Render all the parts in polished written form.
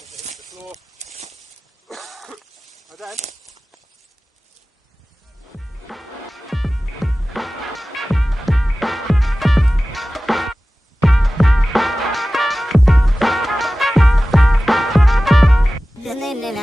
as it hits the floor. And then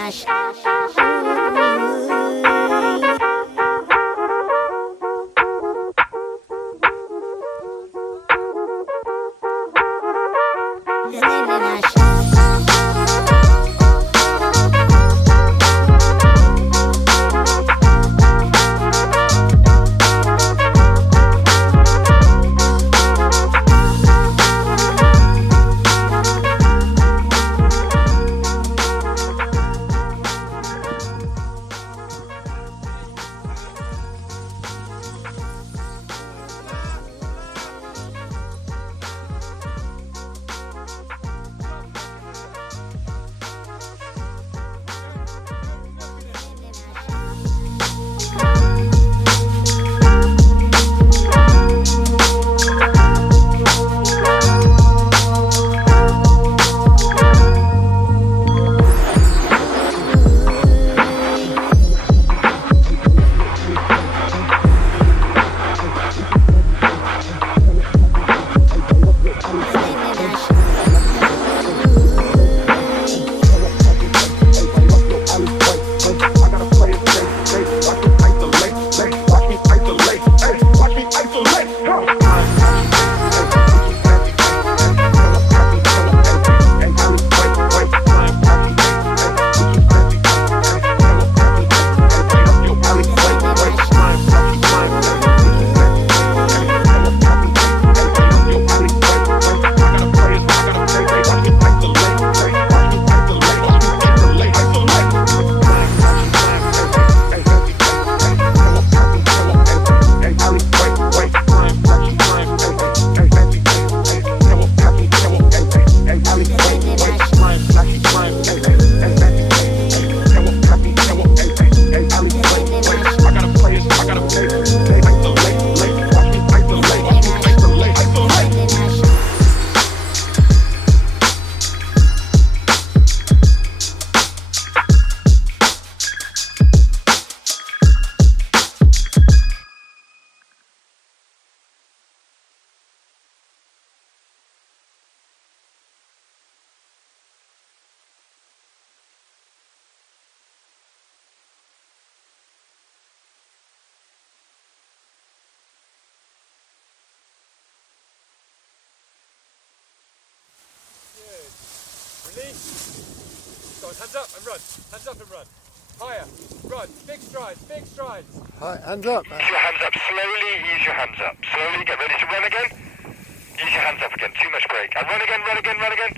release. Go on, hands up and run. Hands up and run. Higher. Run. Big strides. Big strides. Hi, hands up. Use your hands up slowly. Use your hands up slowly. Get ready to run again. Use your hands up again. Too much brake. And run again. Run again. Run again.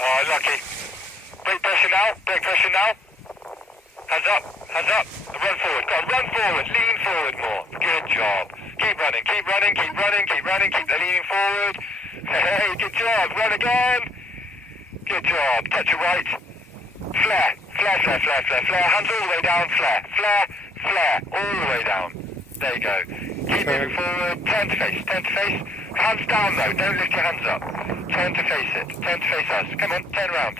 Oh, lucky. Brake pressure now. Brake pressure now. Hands up. Hands up. Run forward. Go on. Run forward. Lean forward more. Good job. Keep running. Keep running. Keep running. Keep running. Keep leaning forward. Hey, good job. Run again. Good job. Touch your right. Flare. Flare, flare, flare, flare, flare. Hands all the way down. Flare. Flare. Flare. All the way down. There you go. Keep moving forward. Turn to face. Turn to face. Hands down though. Don't lift your hands up. Turn to face it. Turn to face us. Come on. Turn around.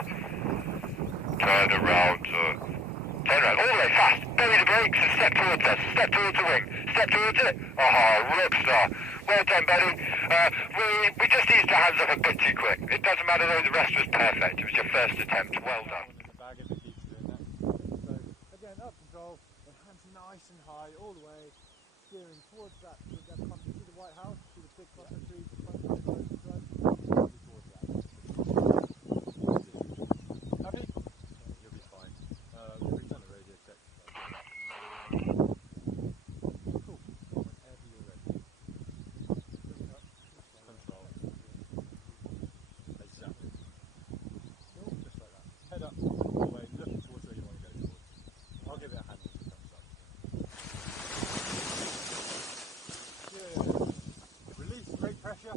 Turn around. Turn around. All the way fast. Bury the brakes and step towards us. Step towards the wing. Step towards it. Oh, rock star. Well done, buddy. We just eased our hands up a bit too quick. It doesn't matter though, the rest was perfect. It was your first attempt. Well done. So again, up control, and hands nice and high all the way, steering towards that. See the White House, see the big cluster trees, the front side road, towards that. Happy? You'll be fine. We've done a radio check. Cool. Whenever you're ready. Control. Exactly. Cool. Just like that. Head up all the way, looking towards where you want to go towards. I'll give it a hand as it comes up. Good. Release, brake pressure,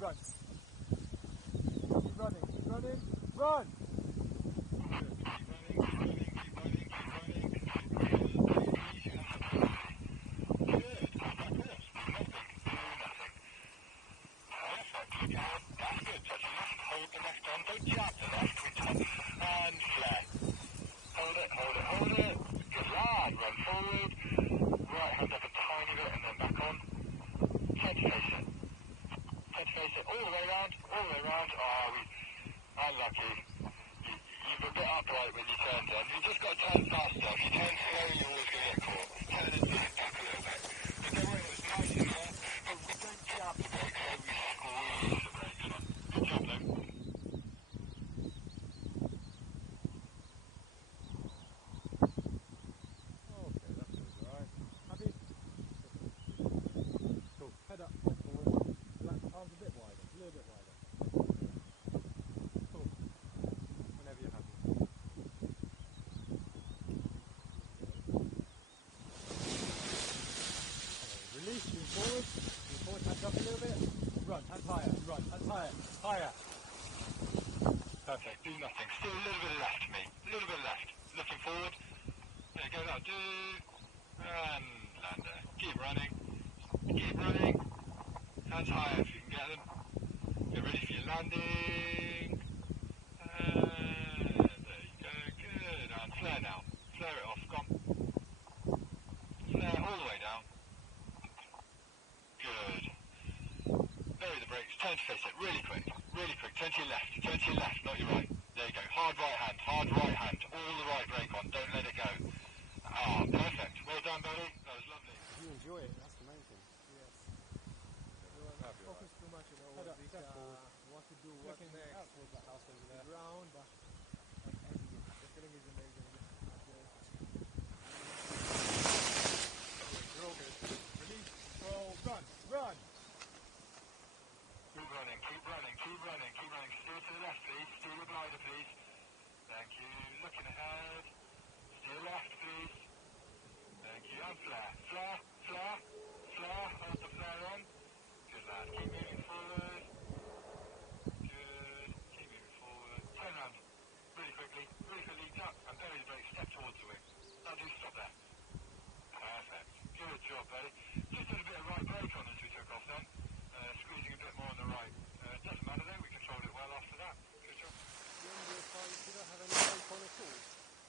run.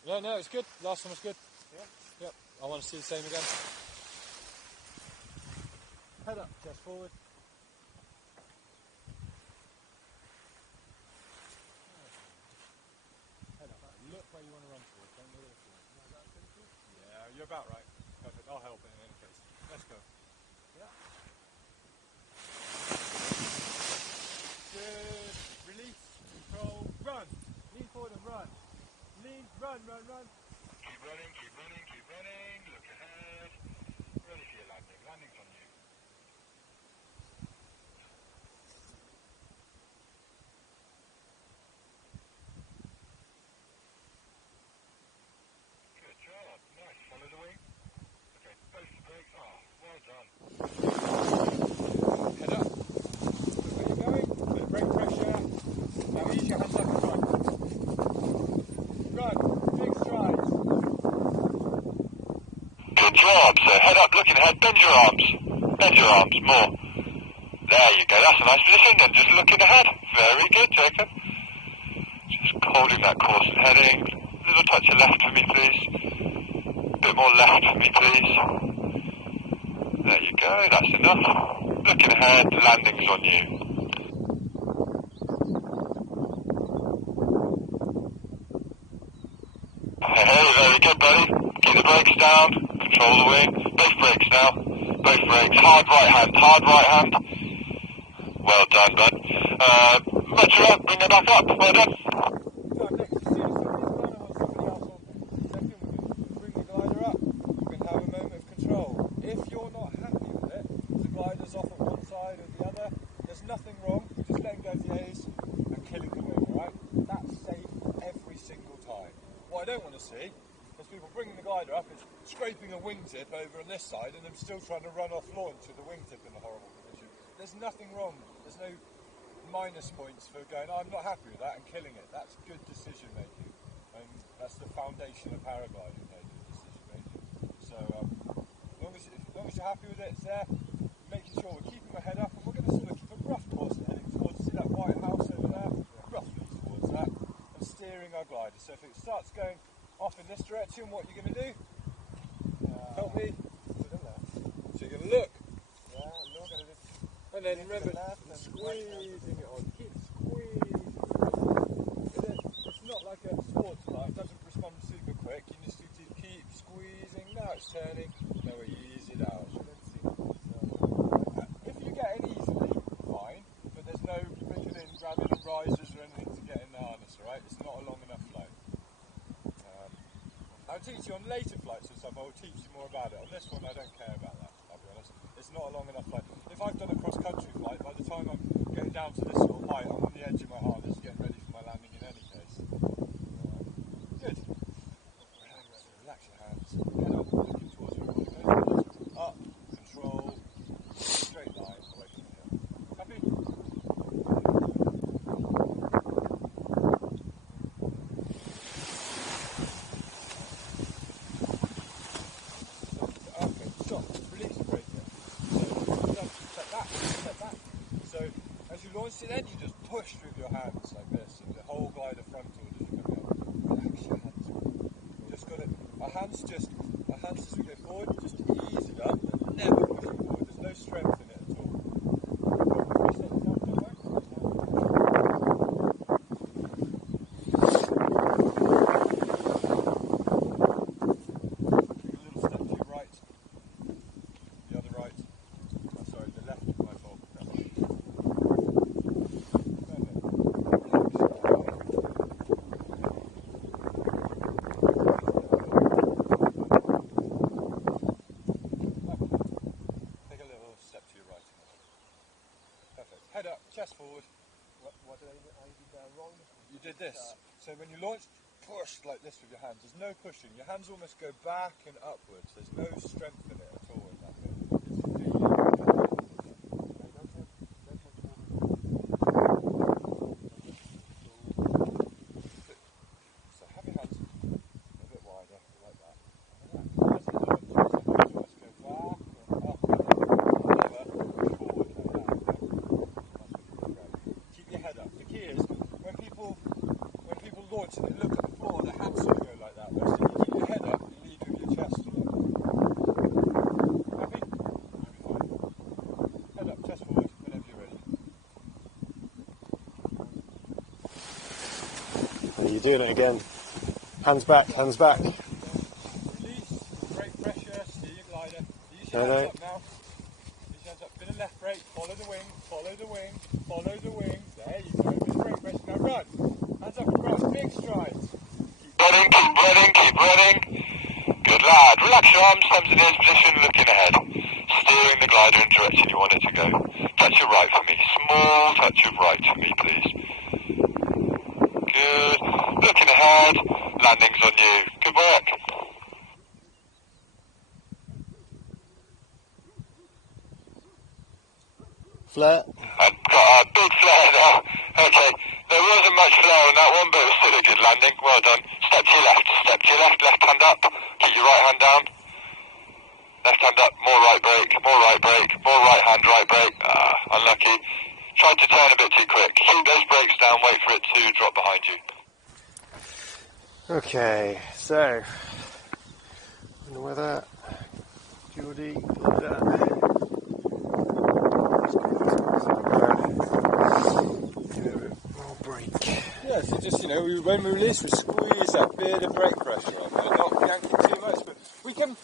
Yeah, no, it's good. Last one was good. Yeah? Yep. I want to see the same again. Head up, chest forward. Head up. Look where you want to run towards. Don't look at the floor. Yeah, you're about right. Perfect. I'll help in any case. Let's go. Yeah. Good. Release. Control. Run. Lean forward and run. Lean. Run, run, run. Keep running, keep running, keep running. Look ahead. Ready for your landing. Landing's on you. Good job. Nice. Follow the wing. Okay, both the brakes. Oh, well done. Head up. Look where you're going. Bit of brake pressure. Now ease your hands up and run. Run. Big strides. Good job. So head up, looking ahead. Bend your arms. Bend your arms more. There you go. That's a nice position. And just looking ahead. Very good, Jacob. Just holding that course and heading. A little touch of left for me, please. A bit more left for me, please. There you go. That's enough. Looking ahead. Landing's on you. Hey, very good, buddy. Keep the brakes down. Control the wing. Both brakes now. Both brakes. Hard right hand. Hard right hand. Well done, bud. Nudge her up. Bring her back up. Well done. So next, as soon as somebody's running on somebody else on, second, we can bring the glider up. You can have a moment of control. If you're not happy with it, the glider's off at one side or the other, there's nothing wrong. You're just letting go of the A's and killing the wing, alright? That's safe every single time. What I don't want to see is people bringing the glider up, it's scraping a wingtip over on this side and them still trying to run off launch with the wingtip in a horrible position. There's nothing wrong. There's no minus points for going, I'm not happy with that and killing it. That's good decision making. And that's the foundation of paragliding, good decision making. So as long as you're happy with it, it's there, making sure we're keeping our head up and we're going to sort of keep a rough course and heading towards, see that white house over there? Roughly towards that. And steering our glider. So if it starts going off in this direction, what you're going to do? Help me. So you're going to look. And then remember, squeezing it on. Keep squeezing. It's not like a sports car. It doesn't respond super quick. You just need to keep squeezing. Now it's turning. Now we ease it out. If you get in easily, fine. But there's no picking in, grabbing the risers or anything to get in the harness, alright? It's not a long enough flight. I'll teach you on later flights and stuff. I will teach you more about it. On this one, I don't care about that. I'll be honest. It's not a long enough flight. If I've done a cross-country flight, by the time I'm getting down to this sort of height, I'm on the edge of my harness, getting ready for my landing in any case. Good. Relax your hands. Head up, looking towards where you want to go. Up, control, straight line away from here. Happy? Okay, stop. Release the brake here. Step back. So as you launch it, then you just push with your hands like this, and the whole glider frontal as you come out. Relax your hands. Just got it. Our hands as we go forward, just ease it up, and never push it forward. There's no strength in it at all. Reset yourself, don't worry. Take a little step to your right. The other right. Oh, sorry, the left, my fault. Take a little step to your right. Perfect. Head up, chest forward. What did I did that wrong? You did this. So when you launch, push like this with your hands. There's no pushing. Your hands almost go back and upwards. There's no strength in it at all in that bit. So have your hands a bit wider, like that. As you launch, you almost go back and up and forward like that. Keep your head up. The key is when people launch and they look at the floor, their hands sort of go like that way. doing it again. Hands back, hands back. Release, brake pressure, steer your glider. Use your No, hands no. up now. Use your hands up, bit of left brake, follow the wing, follow the wing, follow the wing. There you go, bit of brake pressure. Now run. Hands up and run, big strides. Running, keep running, keep running. Good lad. Relax your arms, thumbs in his position, looking ahead. Steering the glider in the direction you want it to go. Touch your right for me. Small touch of right for me, please. Good. Looking ahead. Landing's on you. Good work. Flare. And got a big flare there. Okay. There wasn't much flare on that one, but it was still a good landing. Well done. Step to your left. Step to your left. Left hand up. Keep your right hand down. Left hand up. More right brake. More right brake. More right hand right brake. Unlucky. Tried to turn a bit too quick. Keep those brakes down. Wait for it to drop behind you. Okay, so in the weather, Geordie, like that. Give it a bit more brake. Yeah, so just, you know, when we release, we squeeze that bit of brake pressure on there, not yanking too much, but we can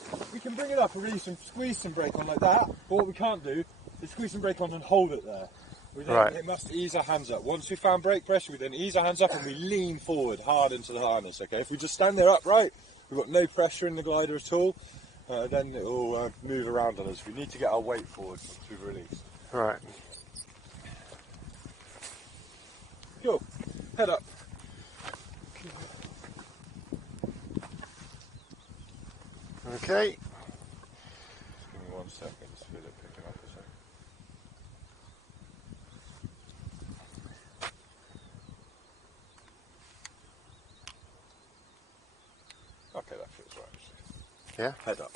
bring it up and release and squeeze some brake on like that, but what we can't do is squeeze some brake on and hold it there. We then, Right. It must ease our hands up. Once we found brake pressure, we then ease our hands up and we lean forward hard into the harness, okay? If we just stand there upright, we've got no pressure in the glider at all, then it will move around on us. We need to get our weight forward once we've released. Right. Cool. Head up. Okay. Give me 1 second to feel it picking up a second. Okay, that feels right actually. Yeah. Head up.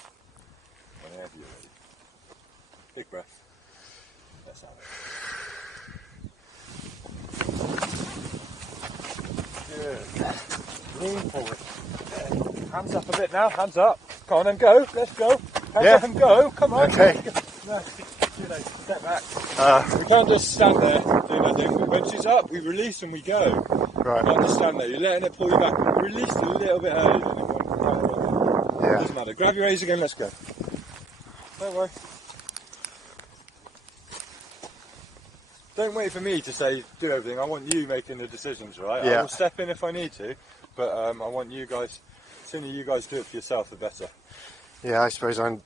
Whenever you're ready. Big breath. Let's have it. Good. Lean forward. Yeah. Hands up a bit now, hands up. Come on and go, let's go. Hands Yeah. up and go, come on. Okay. No, too late, step back. We can't just stand there, do nothing. When she's up, we release and we go. Right. You can't just stand there, you're letting it pull you back. We released a little bit earlier than it went. Yeah. Doesn't matter. Grab your A's again, let's go. Don't worry. Don't wait for me to say do everything. I want you making the decisions, right? Yeah. I will step in if I need to, but I want you guys. The sooner you guys do it for yourself, the better. Yeah, I suppose I'm.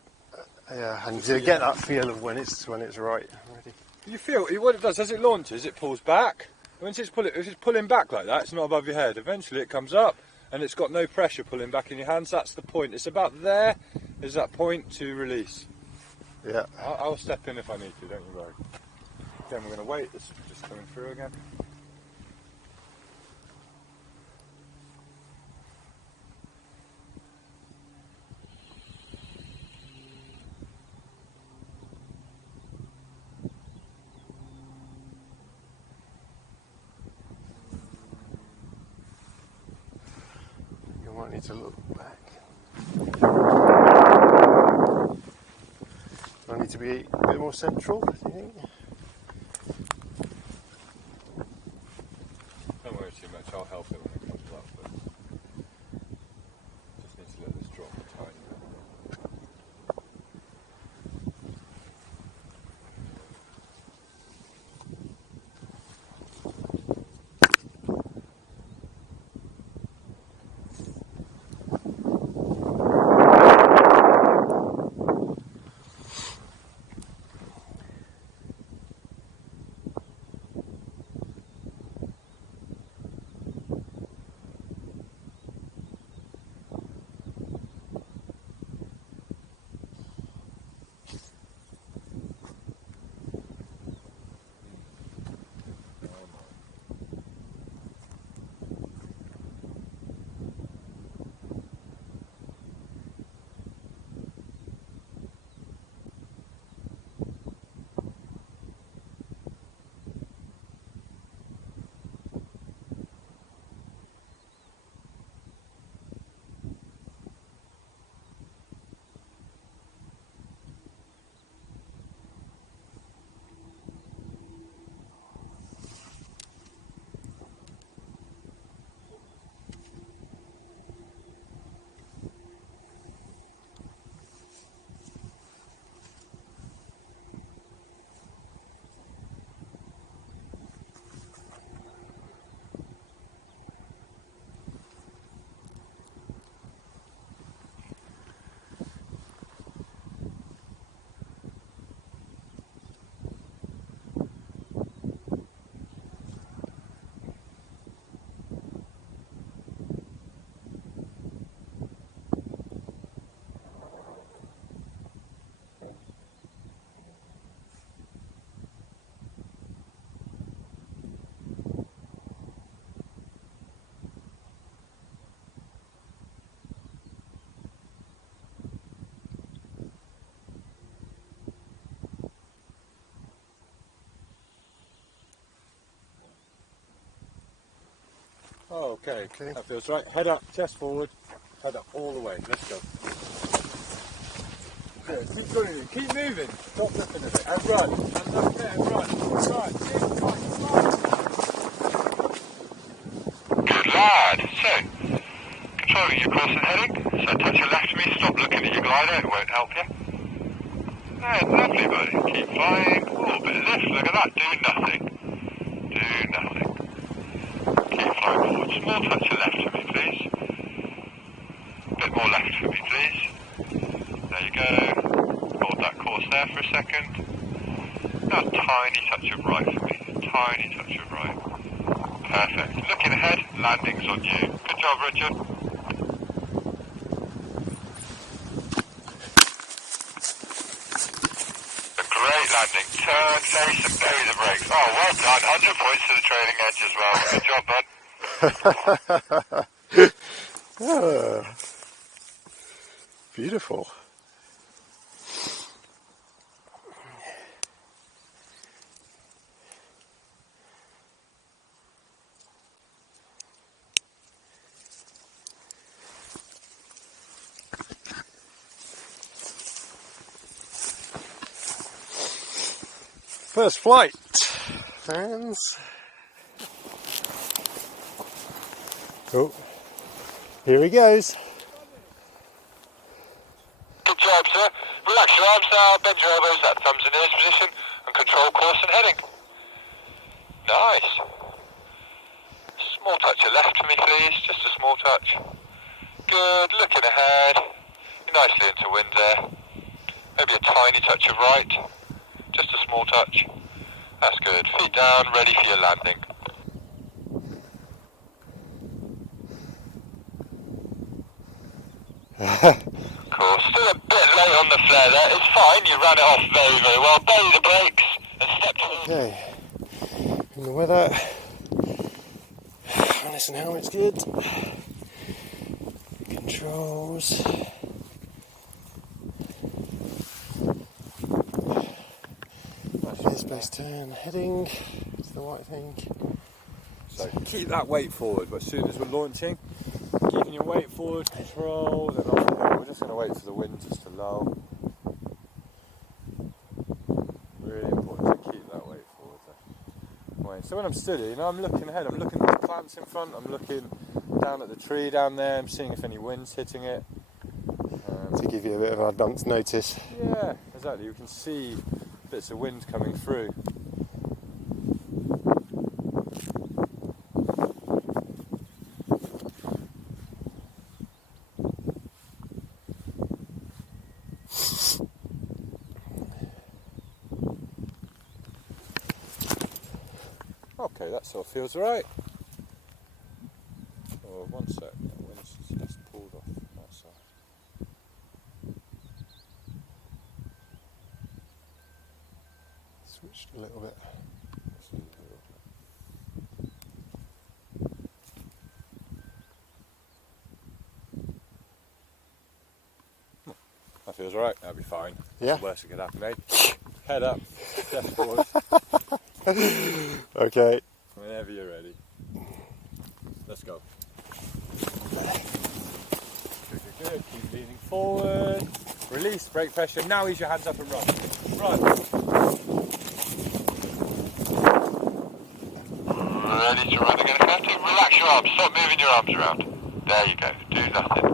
Yeah, and to get that feel of when it's right. Ready. You feel what it does as it launches, it pulls back. Once if it's pulling back like that, it's not above your head. Eventually, it comes up, and it's got no pressure pulling back in your hands. That's the point. It's about there. Is that point to release? Yeah. I'll step in if I need to. Don't you worry. Then we're going to wait. This is just coming through again. You might need to look back. I need to be a bit more central, do you think? Don't worry too much. I'll help it when it comes up. But just need to let this drop a tiny bit. Oh, okay. Okay. That feels right. Head up, chest forward, head up all the way. Let's go. Yeah, keep going. Keep moving. Stop looking at it. And run. And look there and run. Right. Good lad. So, controlling your course and heading. So touch your left to me. Stop looking at your glider. It won't help you. Yeah, lovely, buddy. Keep flying. Oh, bit of lift. Look at that. Do nothing. Do nothing. Keep flying forward. Small touch your left to me, please. Bit more left for me, please. There you go. Hold that course there for a second. Now a tiny touch of right for me. Tiny touch of right. Perfect. Looking ahead. Landing's on you. Good job, Richard. A great landing. Turn, face and belly the brakes. Oh, well done. 100 points to the trailing edge as well. Good job, bud. Ah, beautiful. First flight, fans. Oh, here he goes. Good job, sir. Relax your arms now, bend your elbows, that thumbs in ears position, and control course and heading. Nice. Small touch of left to me, please. Just a small touch. Good. Looking ahead. You're nicely into wind there. Maybe a tiny touch of right. Just a small touch. That's good. Feet down, ready for your landing. Cool. Still a bit late on the flare there. It's fine. You ran it off very, very well. Belly the brakes and step to the... Okay, in the weather, harness and helmet's good. Controls. Space turn, heading. It's the right thing. So keep that weight forward, but as soon as we're launching, keeping your weight forward, control, then off. We're just going to wait for the wind just to lull. Really important to keep that weight forward there. Right, so when I'm steady, I'm looking ahead, I'm looking at the plants in front, I'm looking down at the tree down there, I'm seeing if any wind's hitting it. To give you a bit of advance notice. Yeah, exactly, you can see bits of wind coming through. Okay, that sort of feels right. Oh, one sec, that wind's just pulled off that side. Switched a little bit. That feels right, that'll be fine. Yeah. Worst that could happen, eh? Head up, chest forward. Okay. Whenever you're ready. Let's go. Good, good, good. Keep leaning forward. Release brake pressure. Now ease your hands up and run. Run. Ready to run again if you have to. Relax your arms. Stop moving your arms around. There you go. Do nothing.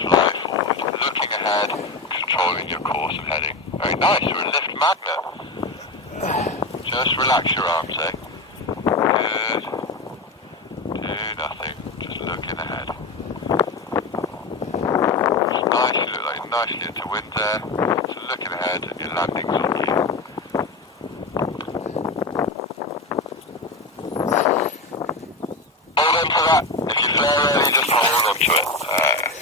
Fly forward. Looking ahead. Controlling your course and heading. Very nice. You're a lift magnet. Just relax your arms, eh? Good. Do nothing. Just looking ahead. It's nice. You look like you're nicely into wind there. So looking ahead and your landing's on you. Hold on to that. If you flare early, just hold on to it.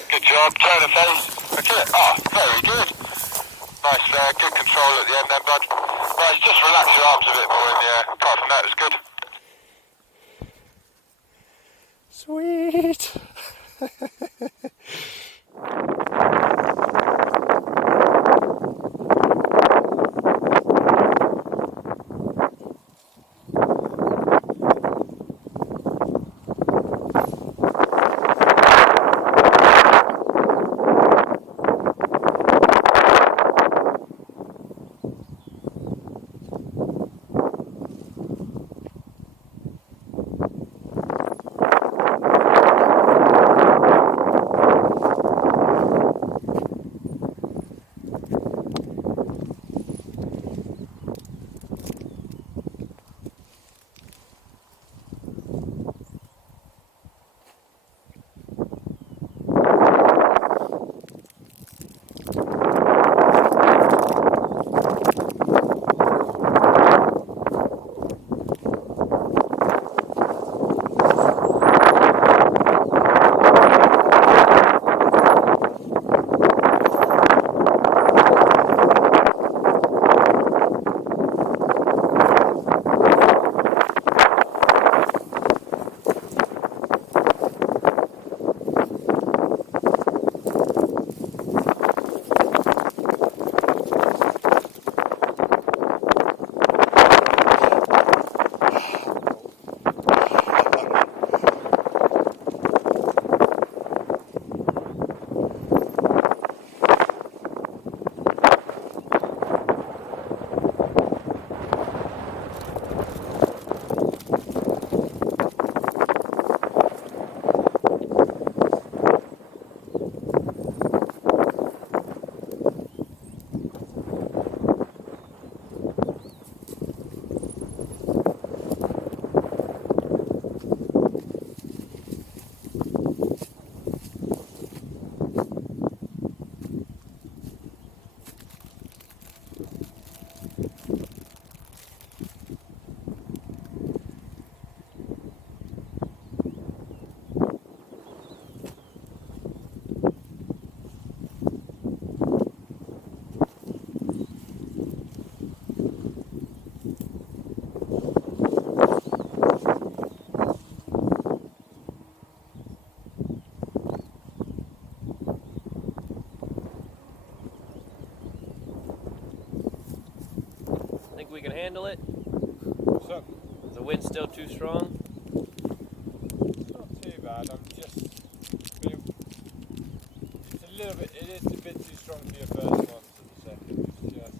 Good job. Turn the face. Okay. Ah, very good. Nice flare. Good control at the end then, bud. Right, just relax your arms a bit more in the air. Apart from that, it's good. Sweet. we can handle it? What's up? Is the wind still too strong? It's not too bad. I'm just being. It's a little bit. It is a bit too strong for your first one for the second. It's just.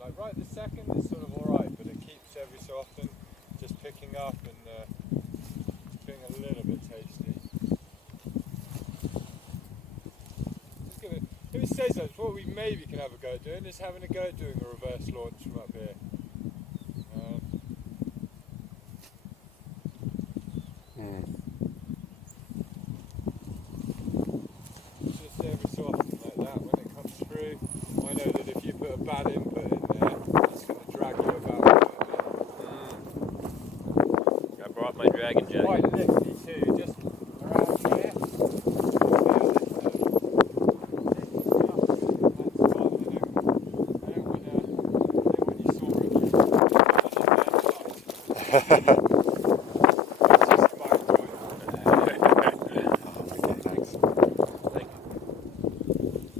Like right this second, it's sort of alright, but it keeps every so often just picking up and being a little bit tasty. Just give it. If it stays up, what we maybe can have a go at doing is having a go at doing a reverse launch from up here. Just every so often like that, when it comes through, I know that if you put a bad input in there, it's going to drag you about a bit. I brought my dragon jacket. Quite lifty too, just around here.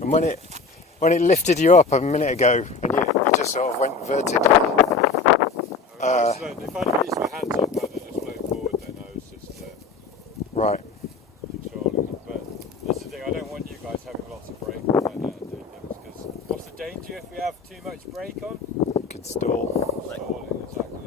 And when it lifted you up a minute ago, and you just sort of went vertically. If I'd have used my hands up, I'd have just flown forward. Then I was just Right. controlling it. But this is the thing. I don't want you guys having lots of brake like that and doing them, because what's the danger if we have too much brake on? Could stall. Stalling, exactly.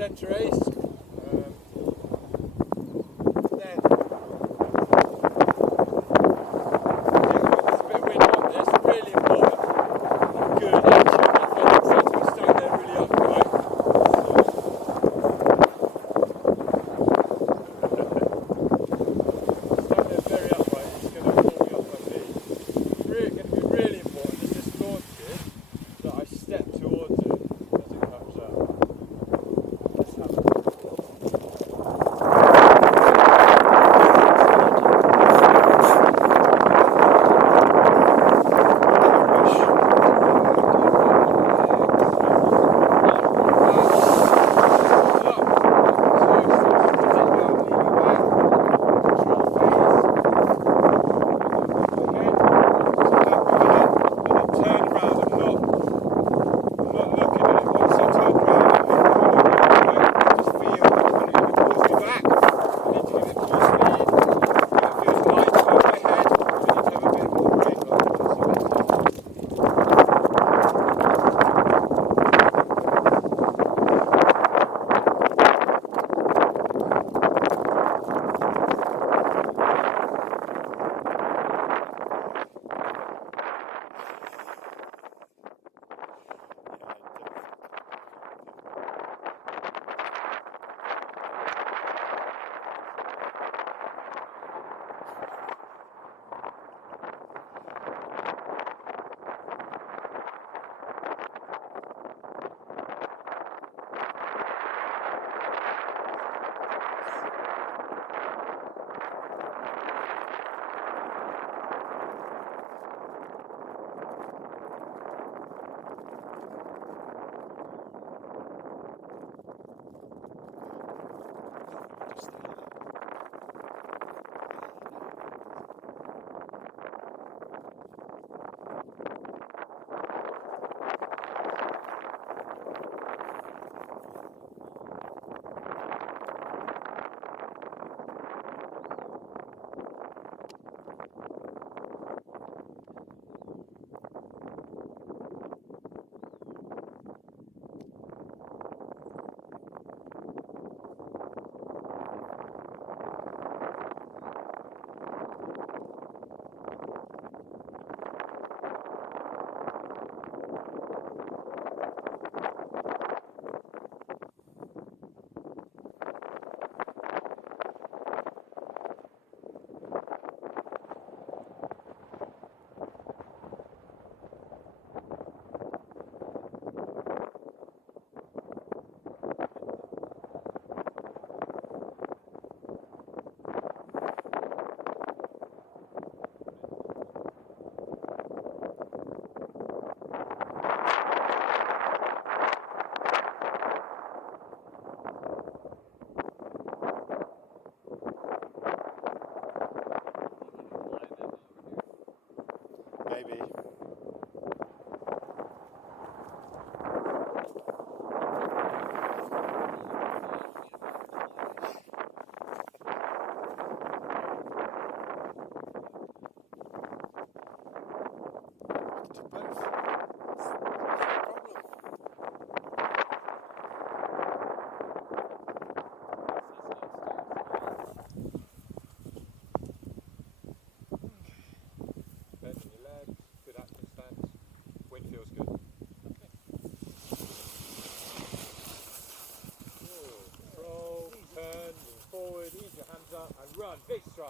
Centre ace. Then there's a bit of wind on this, really important. Good action, athletic centre, we're staying there really upright. Staying there very upright, it's going to pull me off my feet. It's really going to be really important as this launches that I step towards it as it comes up. Let's have it.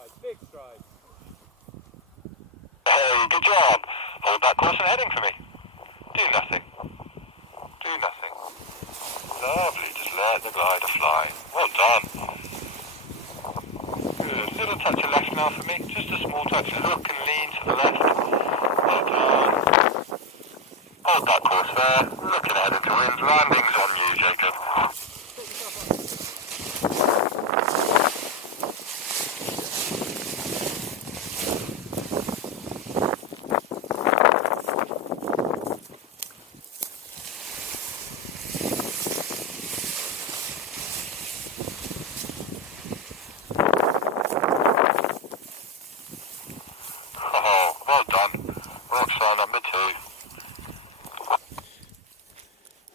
strides, big strides. Hey, good job. Hold that course and heading for me. Do nothing. Do nothing. Lovely, just let the glider fly. Well done. Good. Little touch of left now for me. Just a small touch. Look and lean to the left. Well done. Hold that course there. Looking ahead into wind. Landings on you, Jacob. Oh, well done. Rock star number 2.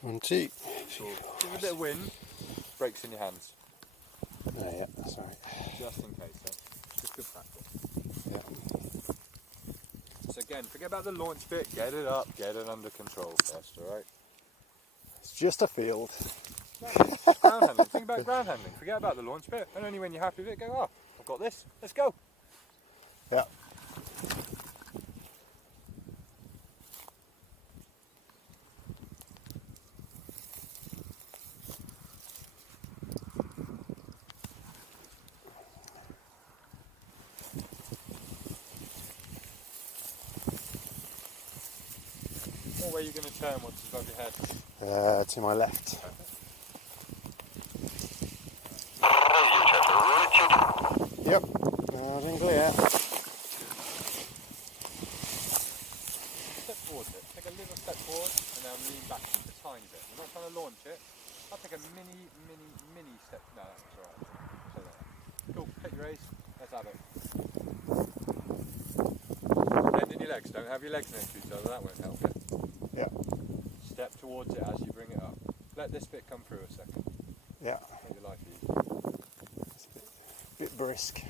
1, 2. Give a bit of wind, brakes in your hands. Oh, yeah, that's right. Just in case, just good practice. Yeah. So again, forget about the launch bit, get it up, get it under control first, alright? It's just a field. Ground handling, think about ground handling, forget about the launch bit, and only when you're happy with it, go, oh, I've got this, let's go. Yeah. What way are you going to turn once you've got your head? To my left. Yep. Loud and clear. Step towards it, take a little step forward, and now lean back just a tiny bit. We're not trying to launch it. I'll take a mini step. No, that's alright. So there. Cool, take your ace, let's have it. Bend in your legs, don't have your legs next to each other, that won't help you. Yeah. Step towards it as you bring it up. Let this bit come through a second. Yeah. Make your life easy. It's a bit brisk.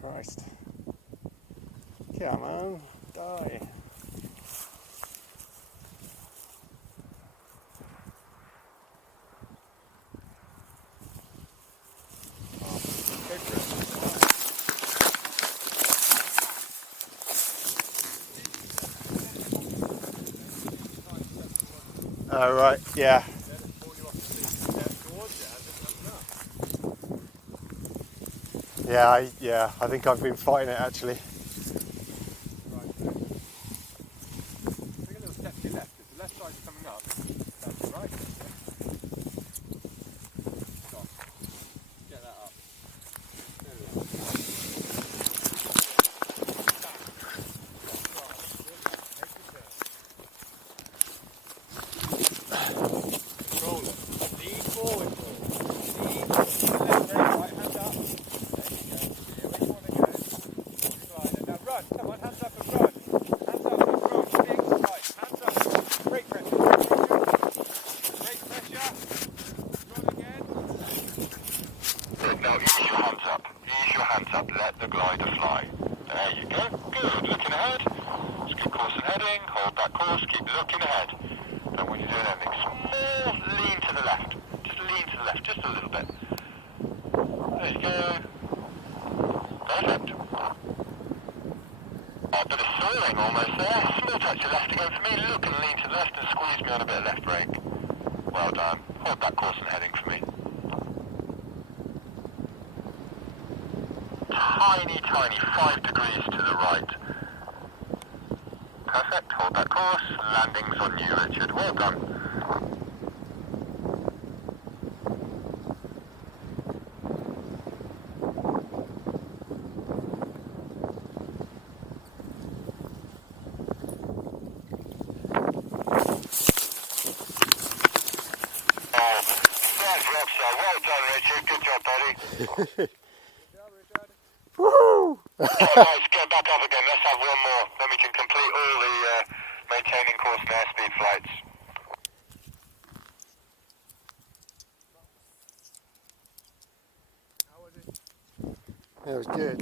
Christ. Come on, die. Go for it. Oh, right, yeah. Let it pull you off the seat. Step towards it as it comes up. Yeah, I think I've been fighting it actually. Right, so take a little step to your left. If the left side is coming up, that's the right. Stop. Get that up. There we go. Control it. Lean forward. Lean left, right hand up. There you go. Here we want to go. Slide. Now run. Come on, hands up and run. Hands up and run. Big stride. Hands up. Brake pressure. Brake pressure. Run again. Good, now ease your hands up. Ease your hands up. Let the glider fly. There you go. Good. Looking ahead. Just keep course and heading. Hold that course. Keep looking ahead. And when you're doing anything small, lean to the left. Just lean to the left, just a little bit. There you go. Perfect. A bit of soaring almost there. Small touch of left again for me. Look and lean to the left and squeeze me on a bit of left brake. Well done. Hold that course and heading for me. Tiny, 5 degrees to the right. Perfect. Hold that course. Landings on you, Richard. Well done. Oh, that's rockstar. Well done, Richard. Good job, buddy. Woo! Let's get back up again. Let's have one more. Then we can complete all the maintaining course and airspeed flights. That was good.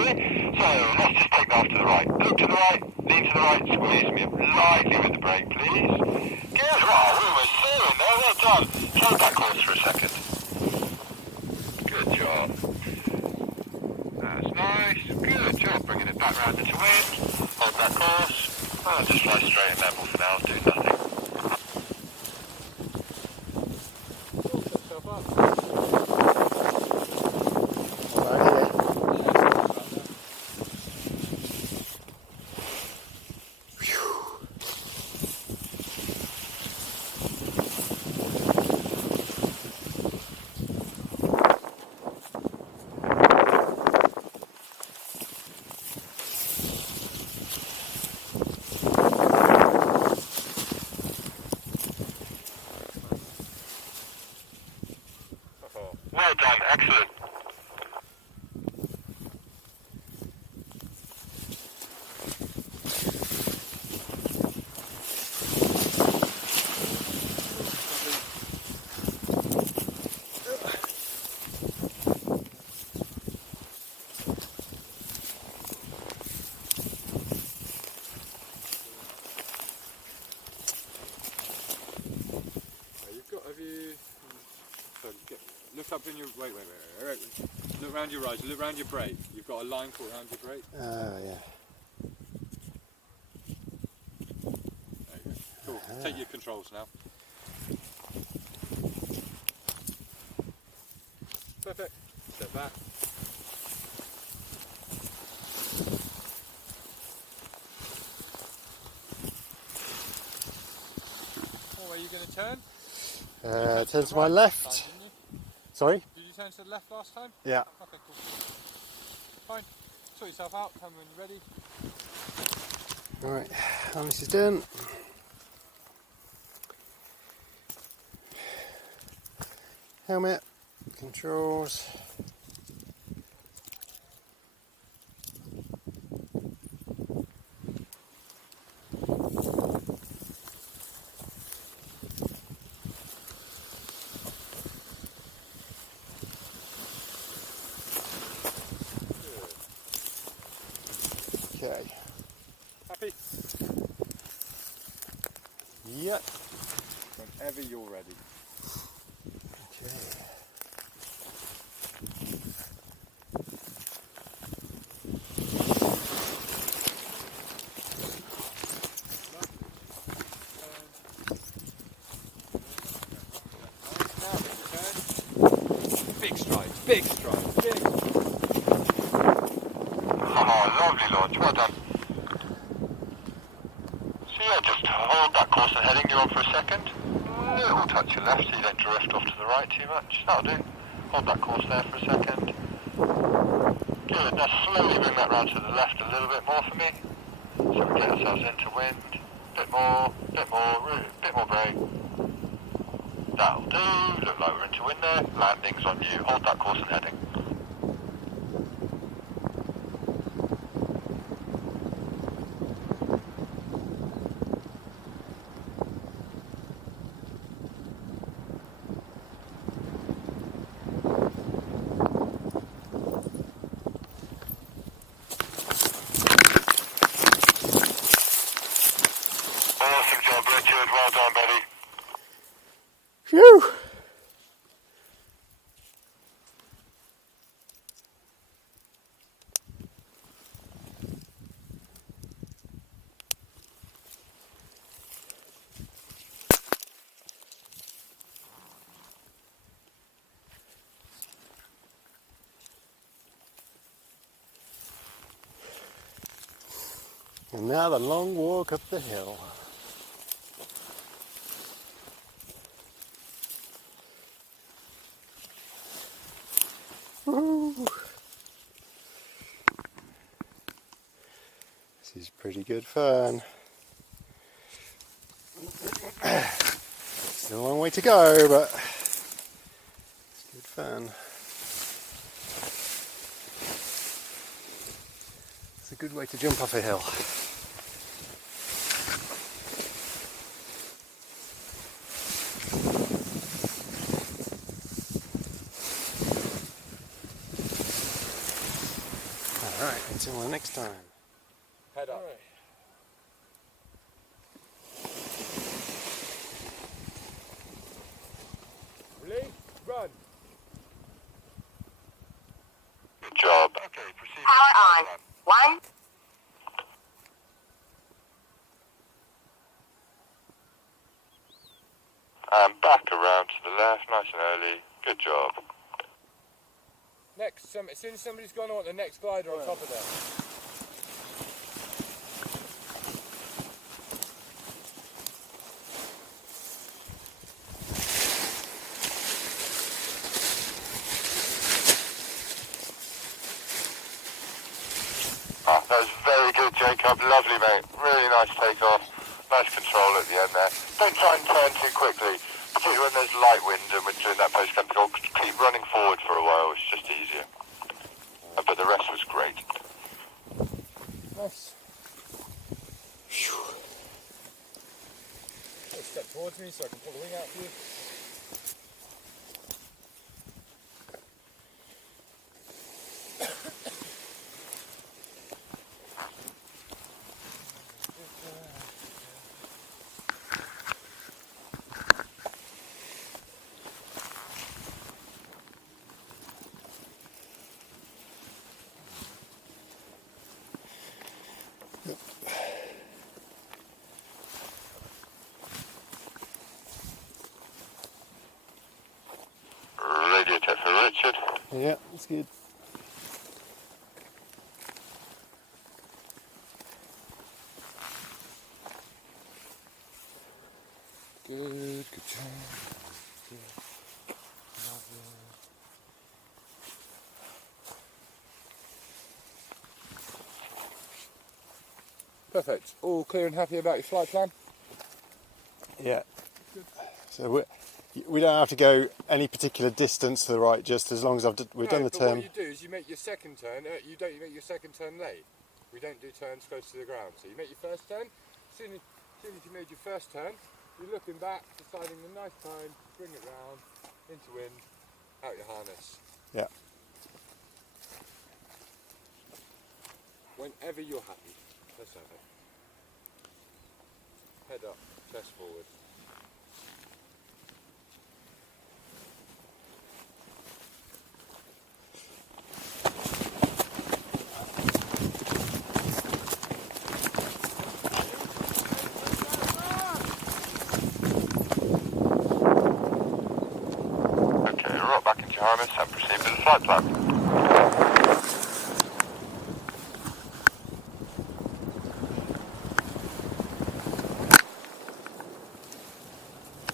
So let's just take that off to the right. Look to the right, lean to the right, squeeze me up lightly with the brake, please. Good, wow, we were sailing there, well done. Hold that course for a second. Good job. That's nice, good job bringing it back round into wind. Hold that course. Oh, just fly straight and level for now, do nothing. Well done, excellent. Look up in your, wait. Look round your eyes, look round your brake. You've got a line caught around your brake. Yeah. There you go. Cool, take your controls now. Perfect, step back. Oh, where are you going to turn? Turn to my left. Sorry? Did you turn to the left last time? Yeah. Okay, cool. Fine. Sort yourself out, tell me when you're ready. Alright, harness is done. Helmet, controls. Okay. Happy? Yep. Whenever you're ready. Okay. Big strides, big strides, big strides. Oh, lovely launch, well done. So yeah, just hold that course and heading, you're on for a second. Little touch your left so you don't drift off to the right too much. That'll do. Hold that course there for a second. Good, now slowly bring that round to the left a little bit more for me. So we get ourselves into wind. Bit more room, bit more brake. That'll do. Look like we're into wind there. Landing's on you. Hold that course and heading. Awesome job, Richard. Well done, buddy. Phew! And now the long walk up the hill. Woo. This is pretty good fun. Still a long way to go, but it's good fun. It's a good way to jump off a hill. Alright, until the next time. Head up. Ready? Run. Good job. Okay, proceed. Power on. 1. And back around to the left, nice and early. Good job. Next, as soon as somebody's gone, I want the next glider on top of them. Ah, that was very good, Jacob. Lovely, mate. Really nice takeoff. Nice control at the end there. Don't try and turn too quickly, particularly when there's light wind and we're doing that post control. Keep running forward for a while. It's just easier. But the rest was great. Nice. Step towards me so I can pull the wing out for you. Radio check for Richard. Yeah, that's good. Good job. Perfect. All clear and happy about your flight plan? Yeah. So we don't have to go any particular distance to the right, just as long as we've done the turn. What you do is you make your second turn. You make your second turn late. We don't do turns close to the ground. So you make your first turn. As soon as you made your first turn, you're looking back, deciding a nice time, bring it round, into wind, out your harness. Yeah. Whenever you're happy. Let's have it. Head up, chest forward. Okay, rock back into your harness and proceed with the flight plan.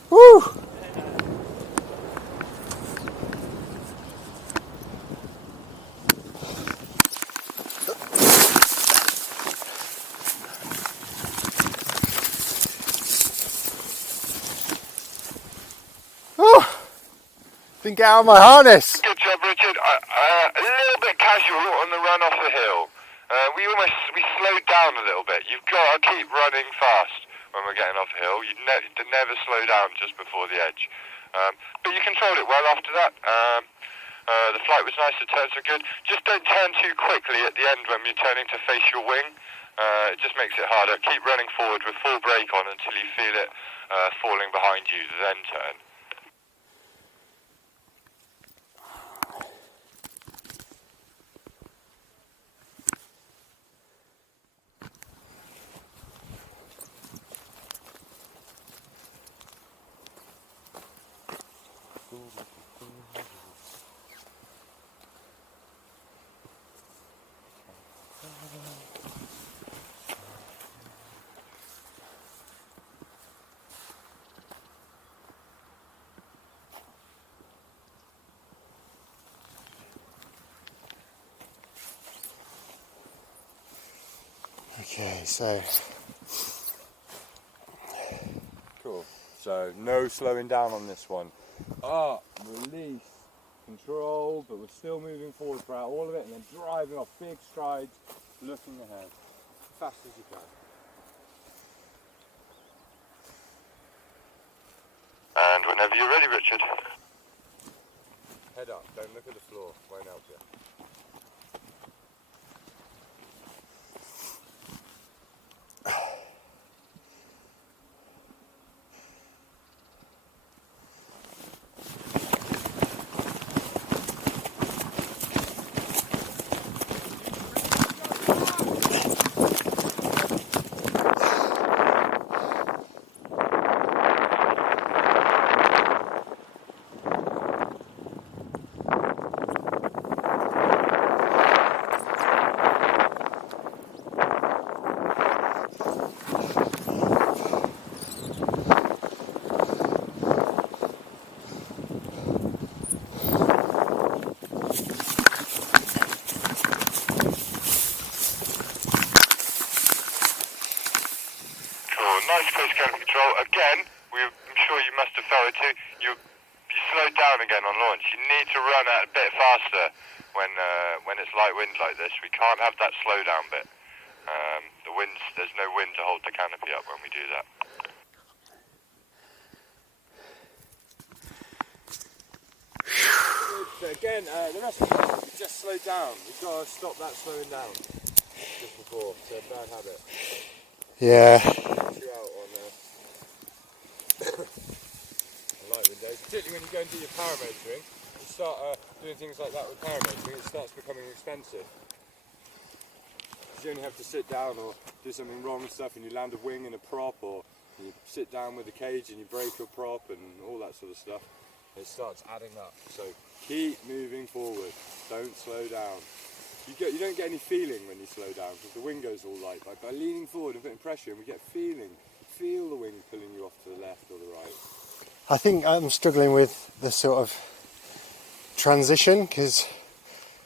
Woo! Didn't get out of my harness. Good job, Richard. A little bit casual on the run off the hill. We slowed down a little bit. You've got to keep running fast when we're getting off the hill. You never slow down just before the edge. But you controlled it well after that. The flight was nice, the turns were good. Just don't turn too quickly at the end when you're turning to face your wing. It just makes it harder. Keep running forward with full brake on until you feel it falling behind you, then turn. Okay, so cool. So no slowing down on this one. Up, release, control, but we're still moving forward throughout all of it, and then driving off big strides, looking ahead, fast as you can. And whenever you're ready, Richard. Head up, don't look at the floor, won't help you. Nice close camera control. Again, I'm sure you must have felt it too. You slowed down again on launch. You need to run at a bit faster when it's light wind like this. We can't have that slow down bit. There's no wind to hold the canopy up when we do that. So again, the rest of the we just slowed down. We've got to stop that slowing down just before. It's a bad habit. yeah, You out on light wind days, particularly when you go and do your paramotoring. You start doing things like that with paramotoring, it starts becoming expensive. You only have to sit down or do something wrong and stuff, and you land a wing in a prop, or you sit down with a cage and you break a prop and all that sort of stuff. It starts adding up. So keep moving forward. Don't slow down. You don't get any feeling when you slow down because the wing goes all light. But by leaning forward and putting pressure in, we get feeling. Feel the wing pulling you off to the left or the right. I think I'm struggling with the sort of transition because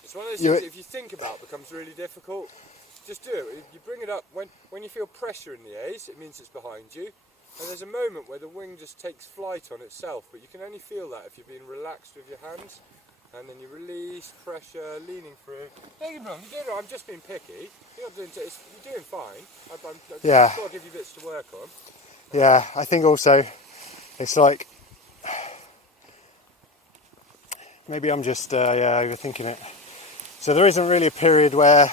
It's one of those things that if you think about becomes really difficult. Just do it. You bring it up when you feel pressure in the A's, it means it's behind you. And there's a moment where the wing just takes flight on itself, but you can only feel that if you're being relaxed with your hands. And then you release pressure, leaning through. Don't get me wrong, you're doing, I'm just being picky. You're doing fine. I've Yeah. got to give you bits to work on. yeah, I think also it's like maybe I'm just overthinking it. So there isn't really a period where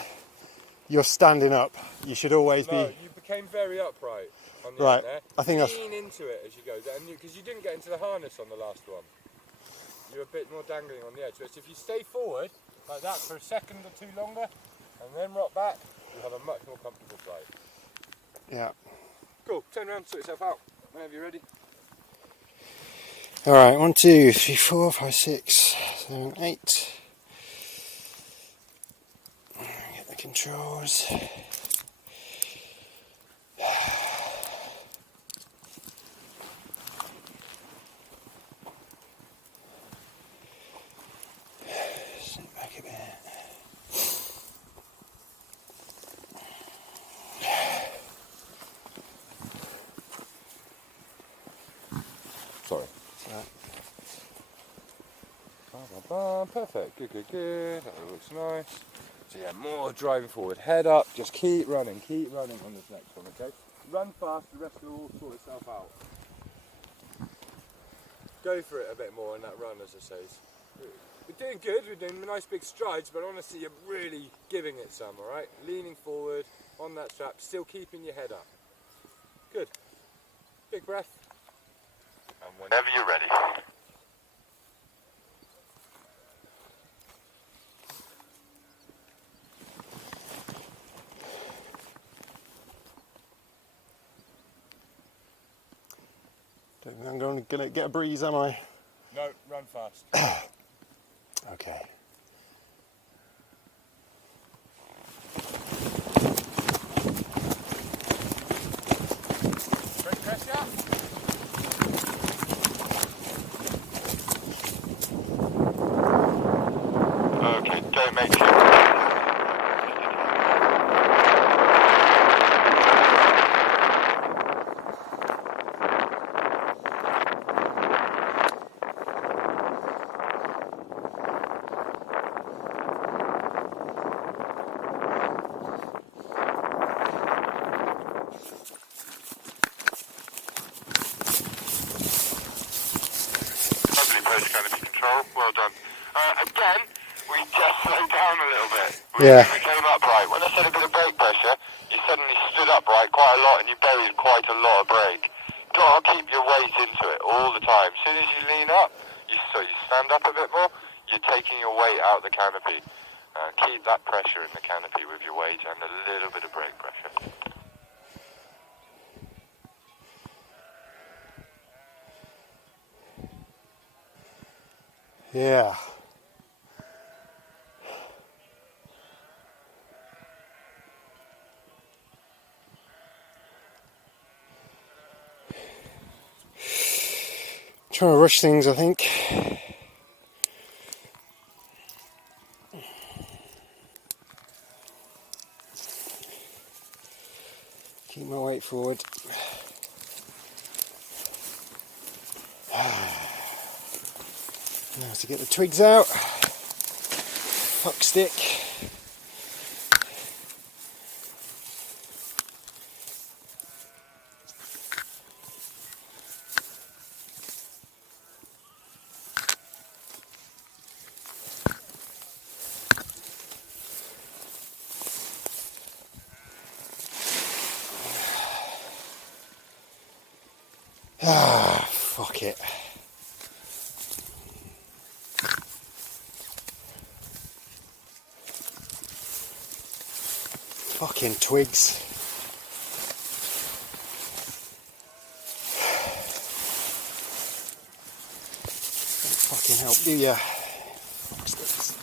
you're standing up. You should always No, be you became very upright on the right. end there. I think Lean into it as you go, because you didn't get into the harness on the last one. You're a bit more dangling on the edge. But if you stay forward like that for a second or two longer, and then rock back, you'll have a much more comfortable flight. yeah. Cool. Turn around, sort yourself out whenever you're ready. All right, 1, 2, 3, 4, 5, 6, 7, 8. Get the controls. Sit back a bit. Sorry. Perfect. Good. That looks nice. So yeah, more driving forward. Head up. Just keep running on this next one, okay? Run fast, the rest will all sort itself out. Go for it a bit more in that run, as I say. We're doing good, we're doing nice big strides, but honestly you're really giving it some, alright? Leaning forward on that strap, still keeping your head up. Good. Big breath. And whenever you're ready. Don't think I'm going to get a breeze, am I? No, run fast. Okay. Brake pressure. Okay, don't make too post canopy control. Well done. Again, we just slowed down a little bit. Yeah. We came upright. When I said a bit of brake pressure, you suddenly stood upright quite a lot and you buried quite a lot of brake. Got to keep your weight into it all the time. As soon as you lean up, you stand up a bit more, you're taking your weight out the canopy. Keep that pressure in the canopy with your weight and a little bit of brake pressure. Yeah. Trying to rush things, I think. Keep my weight forward. Now to get the twigs out. Fuck stick. Fuck it. Fucking twigs. Don't fucking help, do ya? Fuck sticks.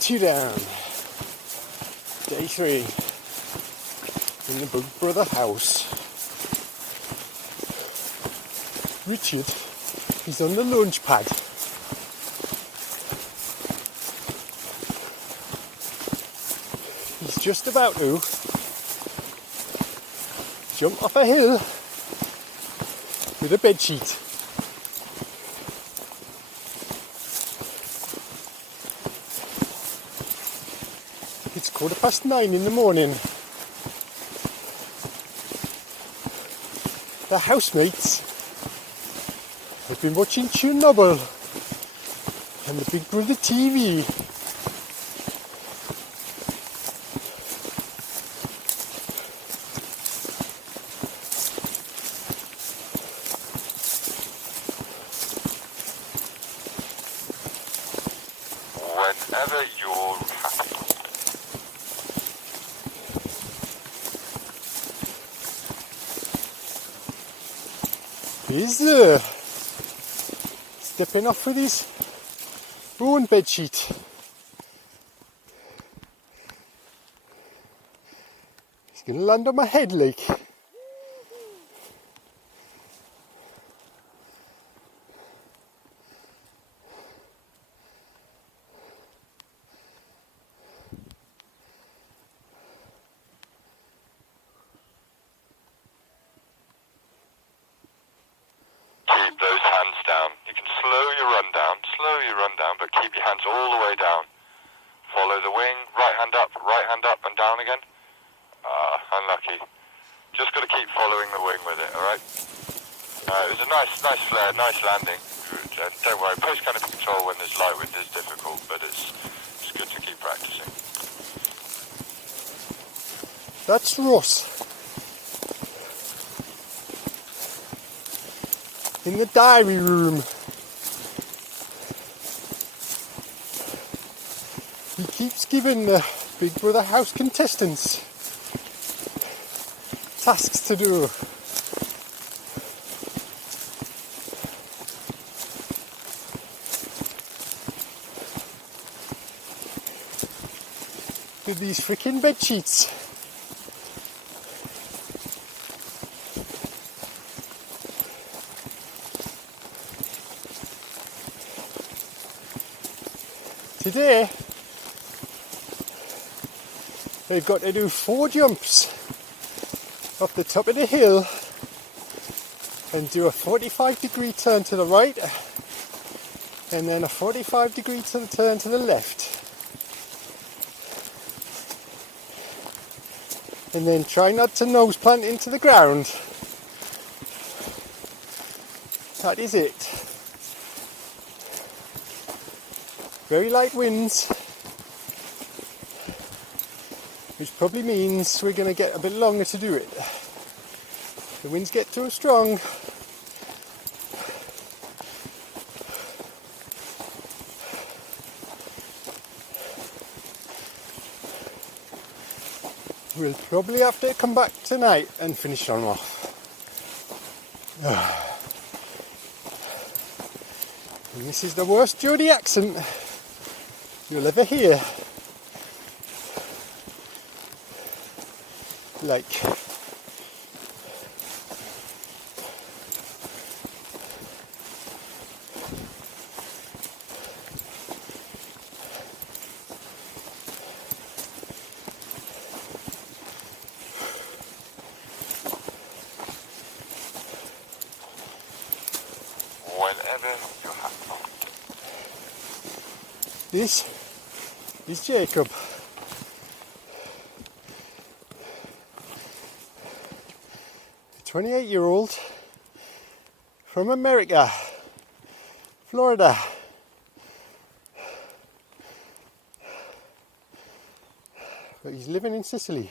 Two down. Day 3 in the Big Brother house. Richard is on the launch pad. He's just about to jump off a hill with a bedsheet. It's 9:15 in the morning. The housemates have been watching Chernobyl and the Big Brother TV. Whenever you're happy. He's stepping off with his own bedsheet. He's going to land on my head like. Keep those hands down. You can slow your run down, but keep your hands all the way down. Follow the wing, right hand up and down again. Unlucky. Just got to keep following the wing with it, alright? It was a nice flare, nice landing. And don't worry, post canopy control when there's light wind is difficult, but it's good to keep practicing. That's Ross. In the diary room. He keeps giving the Big Brother house contestants tasks to do. With these freaking bed sheets. Today they've got to do 4 jumps up the top of the hill and do a 45-degree turn to the right and then a 45-degree turn to the left. And then try not to nose plant into the ground. That is it. Very light winds, which probably means we're going to get a bit longer to do it. If the winds get too strong, we'll probably have to come back tonight and finish on off. And this is the worst Geordie accent you'll ever hear. Like, Whenever you have fun. this is Jacob. 28-year-old from America, Florida. But he's living in Sicily.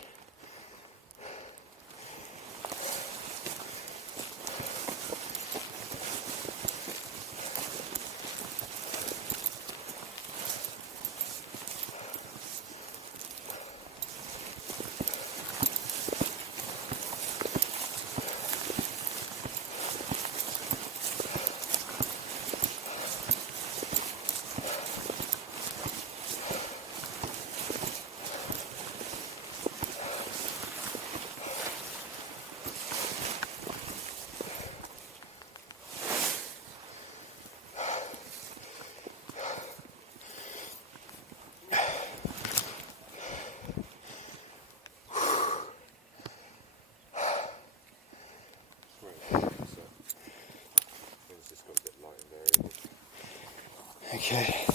Okay.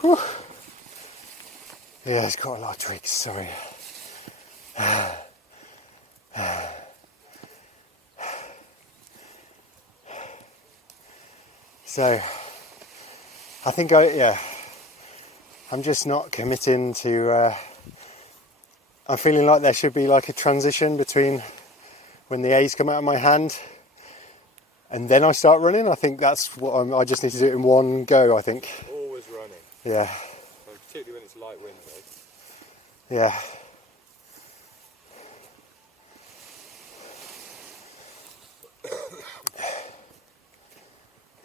Whew. Yeah, it's got a lot of twigs, sorry. So, I think I'm just not committing to, I'm feeling like there should be like a transition between when the A's come out of my hand and then I start running. I think that's what I just need to do it in one go, I think. Always running. Yeah. Particularly when it's light wind, though. Yeah.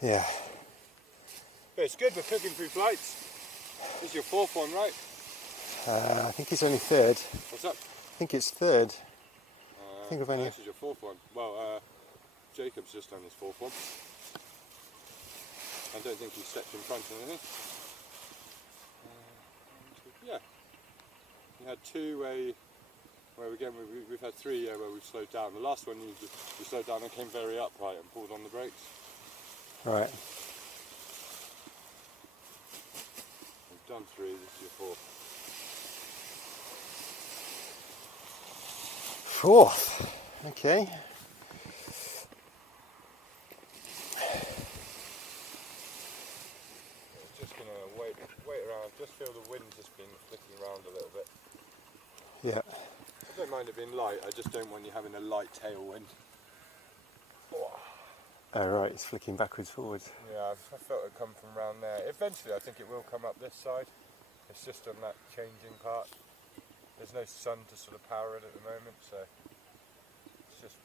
Yeah. But it's good, we're cooking through flights. This is your 4th one, right? I think it's only 3rd. What's up? I think it's 3rd. I think I've only... This is your 4th one. Well, Jacob's just done his 4th one. I don't think he stepped in front or anything. Yeah. We had 2 where again we've had 3 where we've slowed down. The last one you slowed down and came very upright and pulled on the brakes. Right. We've done 3, this is your 4th. 4th. Okay. Just going to wait around, just feel the wind just being flicking around a little bit. Yeah. I don't mind it being light, I just don't want you having a light tailwind. Oh right, it's flicking backwards, forwards. Yeah, I felt it come from around there. Eventually I think it will come up this side. It's just on that changing part. There's no sun to sort of power it at the moment, so it's just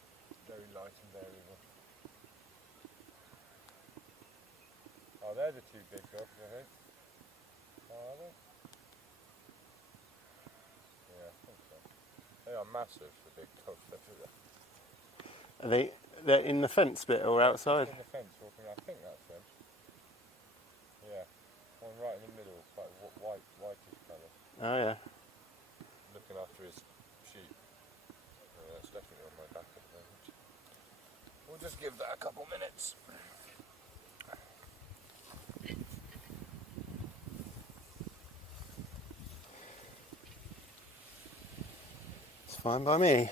very light and variable. Oh, they're the two big dogs, I think. Are they? Yeah, I think so. They are massive, the big dogs. Are they're in the fence bit or outside? In the fence, walking around. I think that's them. Yeah, one right in the middle, quite whitish colour. Oh yeah. Looking after his sheep. Yeah, it's definitely on my back at the moment. We'll just give that a couple minutes. It's fine by me.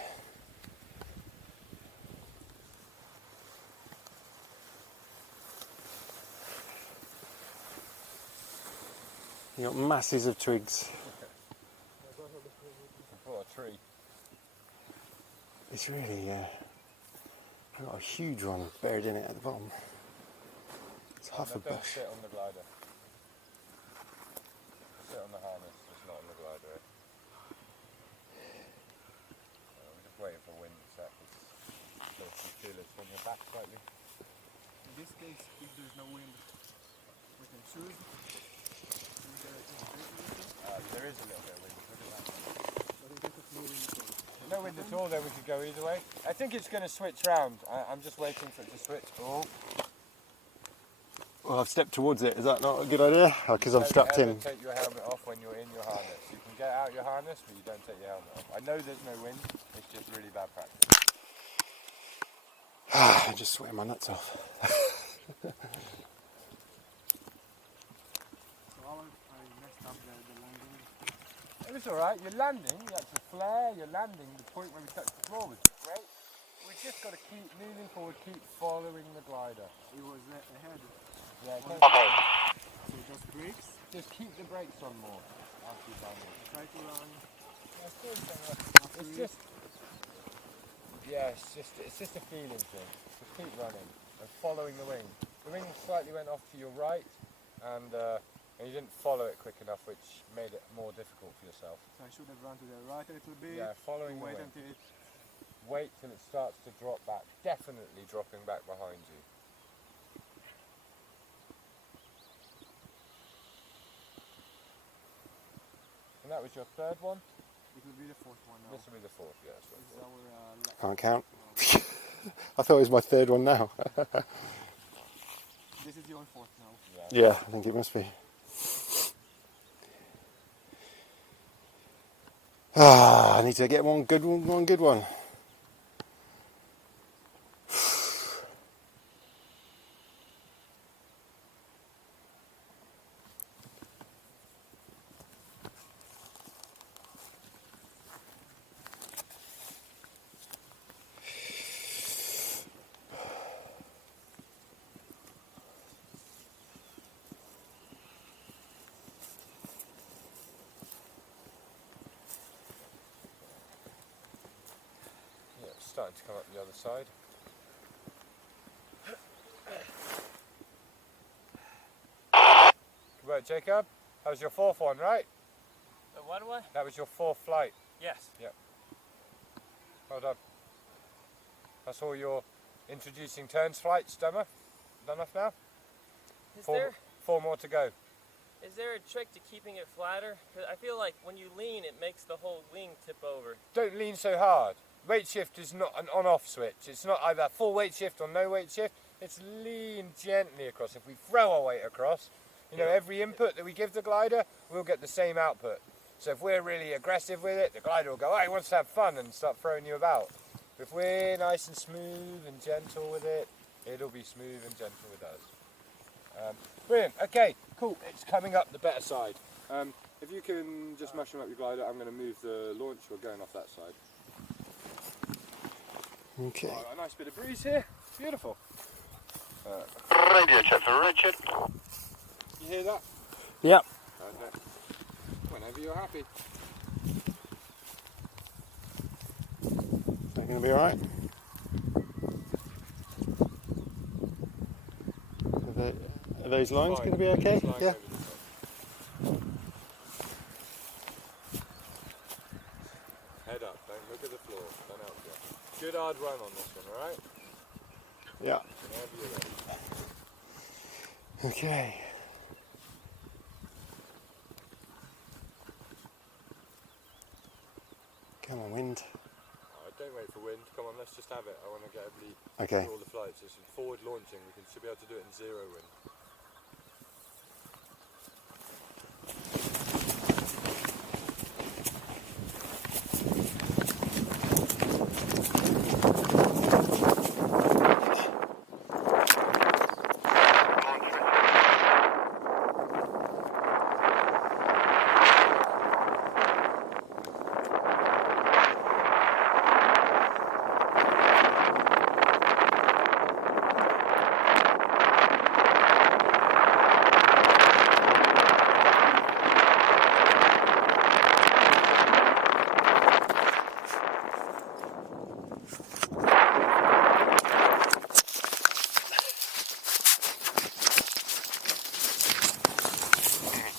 You got masses of twigs. What a tree. It's really, I've got a huge one buried in it at the bottom. It's half a Don't bush. sit on the glider. Sit on the harness, just not on the glider. I'm just waiting for wind a sec. So you feel it on your back slightly. In this case, if there's no wind, we can choose. There is a little bit of wind. Look at that. But in case of no wind at all. No wind at all, then we could go either way. I think it's going to switch round. I'm just waiting for it to switch. Oh. Well, I've stepped towards it. Is that not a good idea? Because I'm strapped in. Take your helmet off when you're in your harness. You can get out your harness, but you don't take your helmet off. I know there's no wind. It's just really bad practice. I'm just sweating my nuts off. So I messed up the landing. It was alright. Your landing, you had to flare your landing. The point where we touched the floor was great. We just got to keep moving forward, keep following the glider. It was ahead. Yeah, So just brakes. just keep the brakes on more after you've done it. Try to run. It's just, yeah, it's just a feeling thing. Just keep running and following the wing. The wing slightly went off to your right, and you didn't follow it quick enough, which made it more difficult for yourself. So I should have run to the right a little bit. Yeah, following the Wait wing. until it. Wait till it starts to drop back. Definitely dropping back behind you. And that was your third one? It will be the fourth one now. This will be the fourth, yeah. This is our Can't count. I thought it was my third one now. This is your fourth now. Yeah, I think it must be. I need to get one good one. Yeah, it's starting to come up the other side. Good work, Jacob. That was your fourth one, right? The what one? That was your fourth flight. Yes. Well done. That's all your introducing turns flights done off now? Four more to go. Is there a trick to keeping it flatter? 'Cause I feel like when you lean, it makes the whole wing tip over. Don't lean so hard. Weight shift is not an on-off switch. It's not either full weight shift or no weight shift. It's lean gently across. If we throw our weight across, every input that we give the glider, we'll get the same output. So if we're really aggressive with it, the glider will go, oh, he wants to have fun and start throwing you about. If we're nice and smooth and gentle with it, it'll be smooth and gentle with us. Brilliant. Okay, cool. It's coming up the better side. If you can just mushroom up your glider, I'm going to move the launch. We're going off that side. Okay. Oh, a nice bit of breeze here. Beautiful. Radio check for Richard. You hear that? Yep. Okay. Whenever you're happy. They're going to be alright. Are those lines Fine. going to be okay? Just lying Yeah. over the top. Head up, don't look at the floor, don't help you. Good hard run on this one, alright? Yeah. Whenever you're ready. Okay. Come on, wind. Alright, don't wait for wind, come on, let's just have it. I want to get everybody Okay. do all the flights. There's some forward launching, should be able to do it in 0 wind.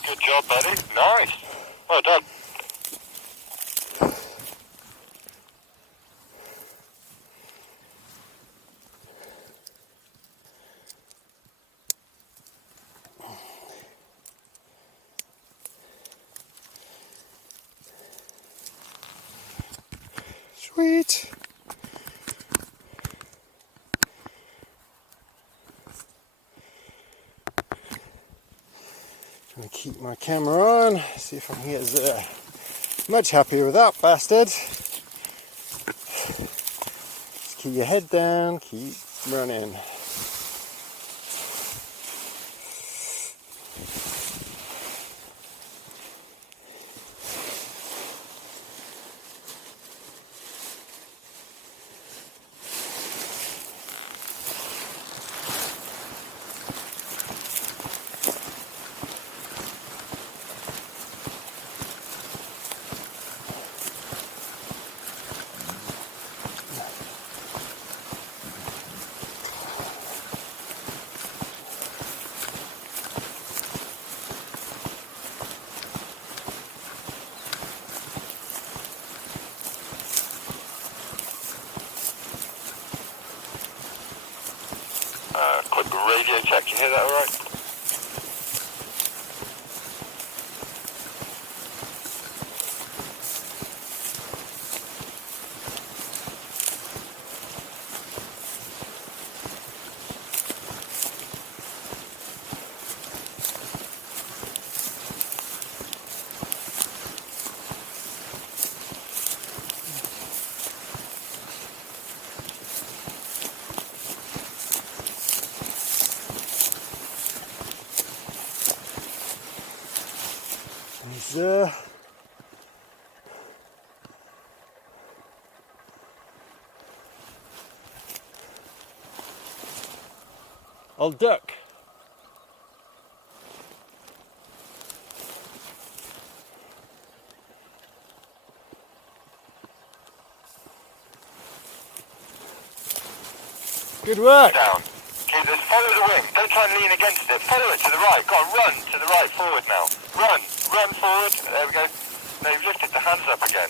Good job, buddy. Nice. Well done. Sweet. I'm going to keep my camera on, see if I can get much happier with that bastard. Just keep your head down, keep running. Quick radio check, you hear that alright? I'll duck. Good work. Down. Okay, just follow the wing. Don't try and lean against it. Follow it to the right. Go on, run to the right, forward now. Run forward. There we go. Now you've lifted the hands up again.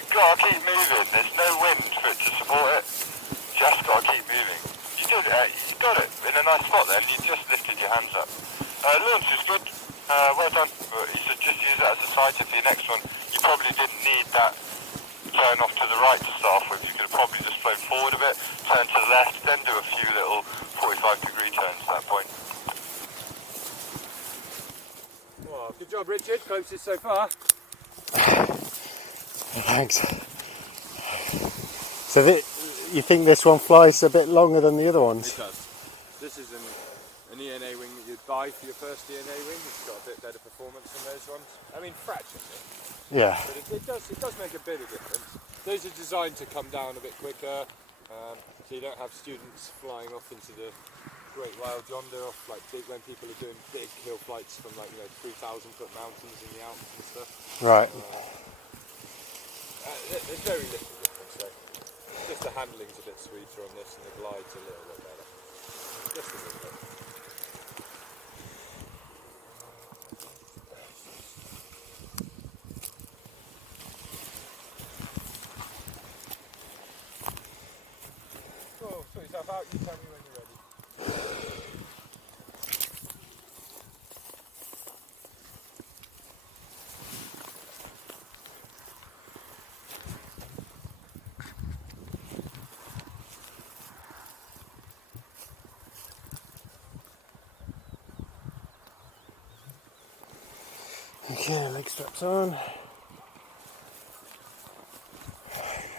You've got to keep moving. There's no wind for it to support it. Just got to keep moving. You did it. You got it in a nice spot there. You just lifted your hands up. Launch is good. Well done. You should just use that as a sighter for your next one. You probably didn't need that turn off to the right to start off with. You could have probably just flown forward a bit, turn to the left, then do a few little 45-degree turns at that point. Well, good job, Richard. Closest so far. Thanks. So you think this one flies a bit longer than the other ones? It does. This is an ENA wing that you'd buy for your first ENA wing. It's got a bit better performance than those ones. I mean, fractionally. Yeah. But it does make a bit of difference. Those are designed to come down a bit quicker, so you don't have students flying off into the great wild yonder, off like when people are doing big hill flights from 3,000-foot mountains in the Alps and stuff. Right. There's very little difference though. Just the handling's a bit sweeter on this, and the glide's a little bit better. Just a little bit. Cool, sort yourself out, you tell me when you're ready. Okay, leg straps on.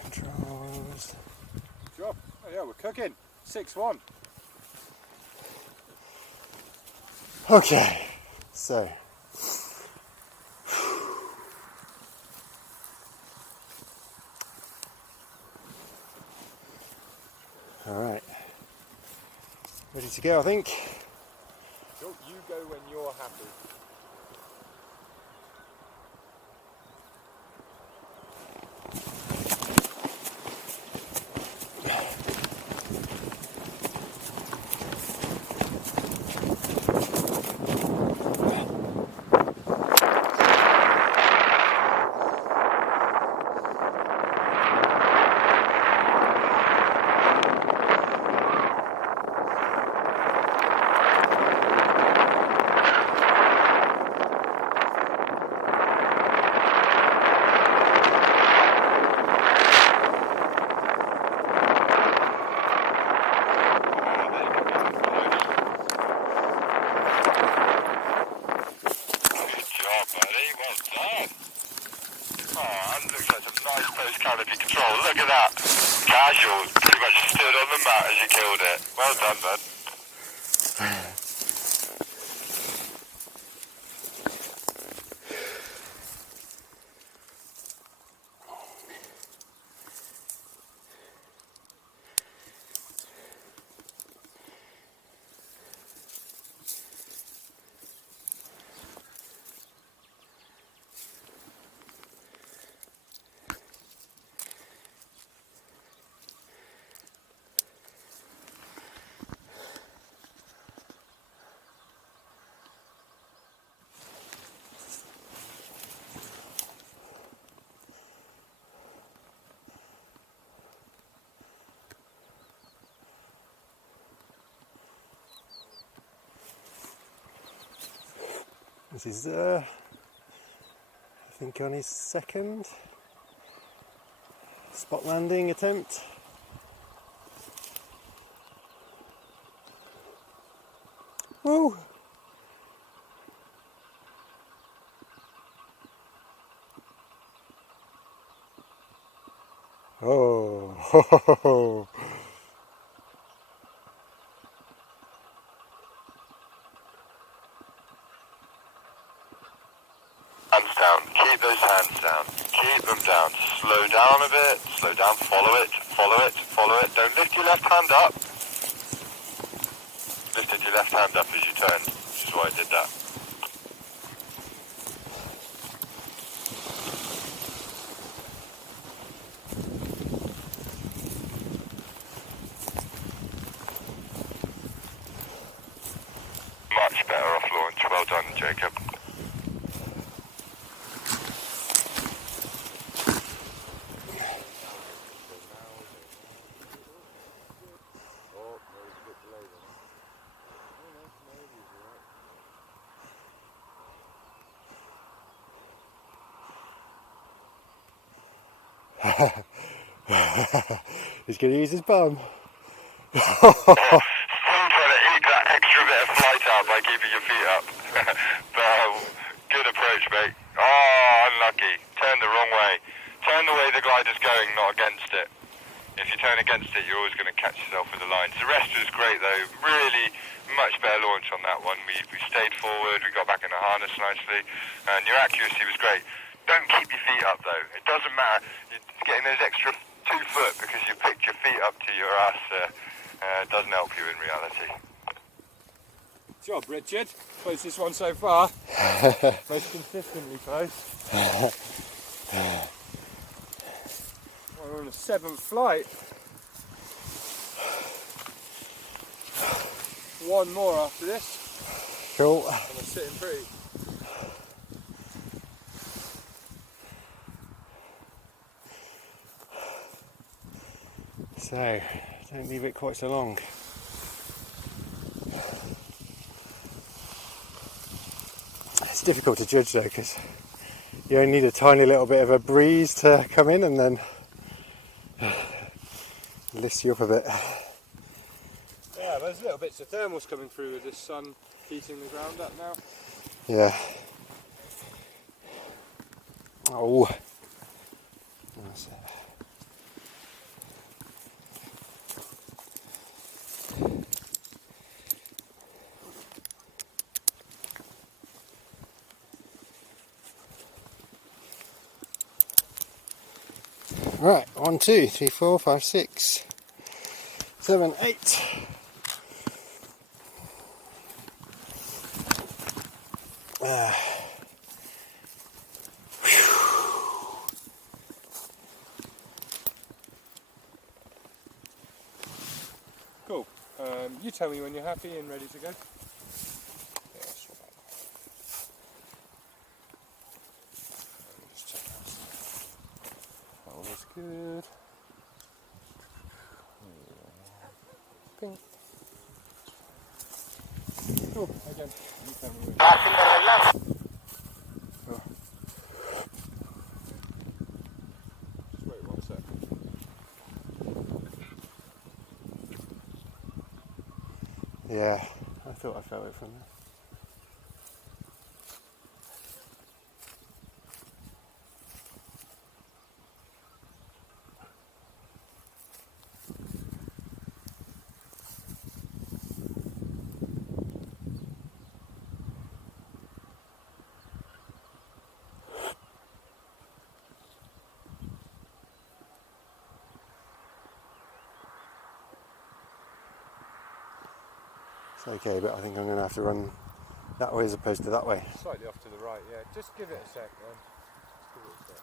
Controls. Job. Oh yeah, we're cooking. 6-1. Okay, so. Alright. Ready to go, I think. Job, you go when you're happy. Canopy control. Look at that. Casual. Pretty much stood on the mat as you killed it. Well done, bud. This is, I think, on his second spot landing attempt. Woo! Oh, ho, ho, ho, ho. Hands down. Keep those hands down. Keep them down. Slow down a bit. Slow down. Follow it. Follow it. Follow it. Don't lift your left hand up. Lifted your left hand up as you turned, which is why I did that. Much better off launch. Well done, Jacob. He's going to use his bum. Still trying to eat that extra bit of flight out by keeping your feet up. But good approach, mate. Oh, unlucky. Turn the wrong way. Turn the way the glider's going, not against it. If you turn against it, you're always going to catch yourself with the lines. The rest was great, though. Really much better launch on that one. We stayed forward, we got back in the harness nicely, and your accuracy was great. Don't keep your feet up, though. It doesn't matter. You're getting those extra 2 foot because you picked your feet up to your ass doesn't help you in reality. Good job, Richard. Closest one so far. Most consistently close. We're on the 7th flight. One more after this. Cool. And we're sitting pretty. So, Don't leave it quite so long. It's difficult to judge though, because you only need a tiny little bit of a breeze to come in and then lifts you up a bit. Yeah, there's little bits of thermals coming through with this sun heating the ground up now. Yeah. Oh. That's it. Right, 1, 2, 3, 4, 5, 6, 7, 8. Cool. You tell me when you're happy and ready to go. All is good. Ping. Cool. Again, you tell me when. Oh. Just wait 1 sec. Yeah, I thought I felt it from there. It's okay, but I think I'm going to have to run that way as opposed to that way. Slightly off to the right, yeah. Just give it a sec then. Just give it a sec.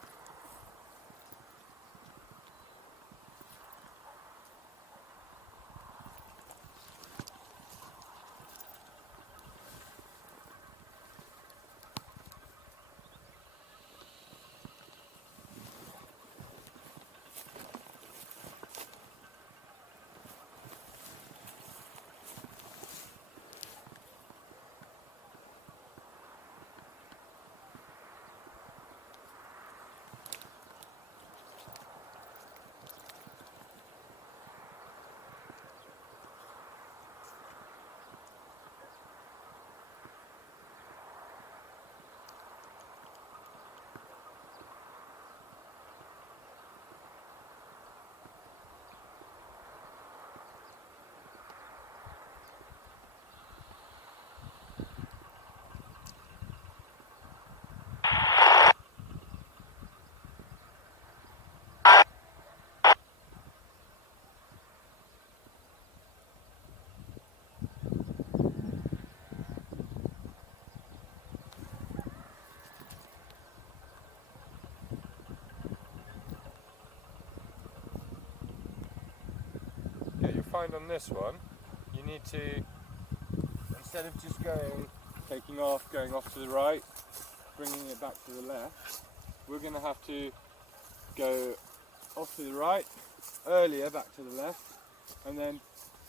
Find on this one, you need to, instead of just taking off, going off to the right, bringing it back to the left, we're going to have to go off to the right, earlier back to the left, and then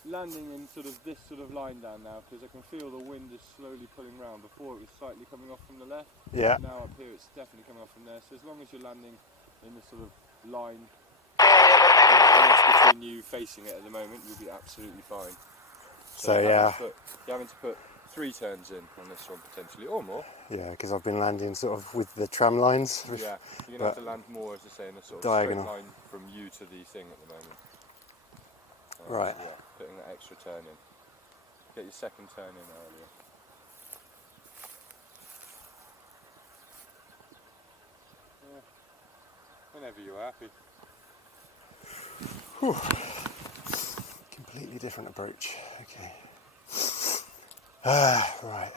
landing in sort of this sort of line down now, because I can feel the wind is slowly pulling round. Before it was slightly coming off from the left, Yeah. now up here it's definitely coming off from there, so as long as you're landing in this sort of line between you facing it at the moment, you'll be absolutely fine. So yeah. You're having to put 3 turns in on this one potentially, or more. Yeah, because I've been landing sort of with the tram lines. Yeah, you're going to have to land more, as I say, in a sort of diagonal straight line from you to the thing at the moment. Right. So yeah, putting that extra turn in. Get your second turn in earlier. Yeah. Whenever you're happy. Whew. Completely different approach. Okay. Right.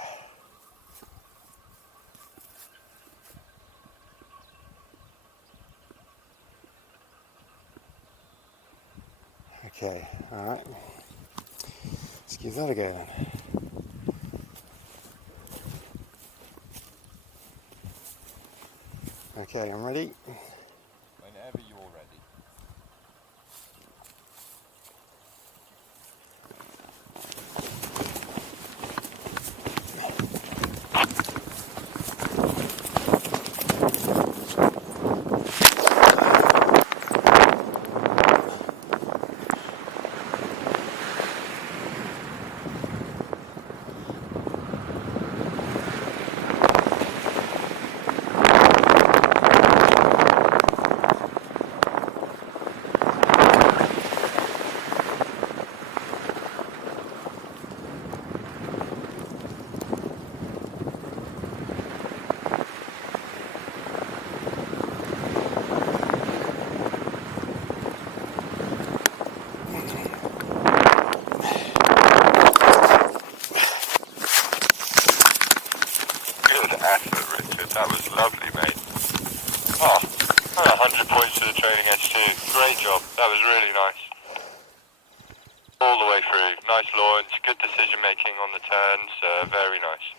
Okay, alright. Let's give that a go then. Okay, I'm ready. Whenever you're ready. all the way through. Nice launch, good decision making on the turns, very nice.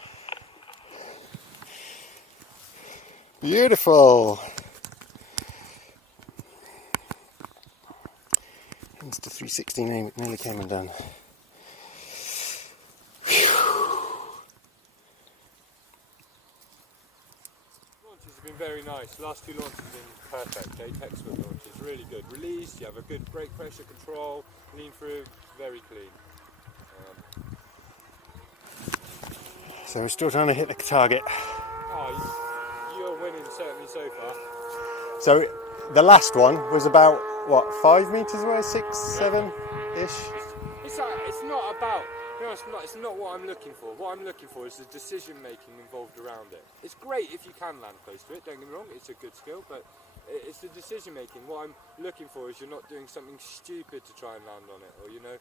Beautiful. Insta360 nearly came undone. Launches have been very nice. Last two launches have been perfect. Textbook launches, really good. Release, you have a good brake pressure control, lean through, very clean. So we're still trying to hit the target. You're winning certainly so far. So the last one was about, what, 5 metres away? 6, 7-ish? It's not about, you know, it's not what I'm looking for. What I'm looking for is the decision making involved around it. It's great if you can land close to it, don't get me wrong, it's a good skill, but it's the decision making. What I'm looking for is you're not doing something stupid to try and land on it, or you know,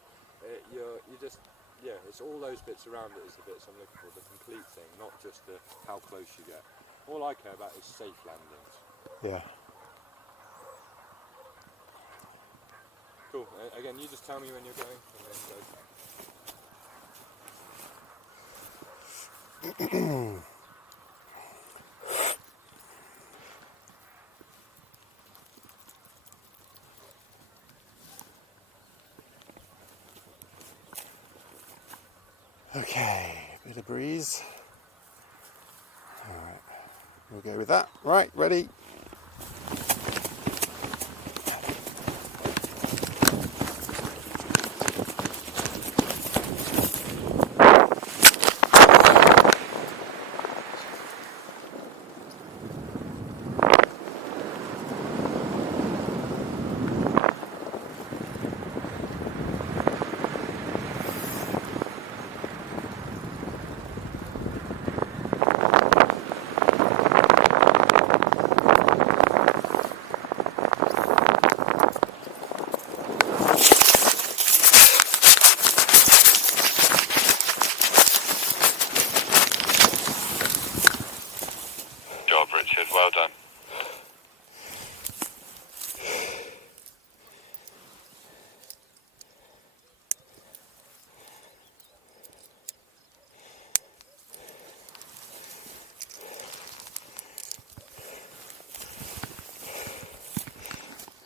you just, yeah, it's all those bits around it is the bits I'm looking for, the complete thing, not just the how close you get. All I care about is safe landings. Yeah. Cool. Again, you just tell me when you're going, and then go. Okay, bit of breeze. Alright, we'll go with that. Right, ready? Job, Richard, well done.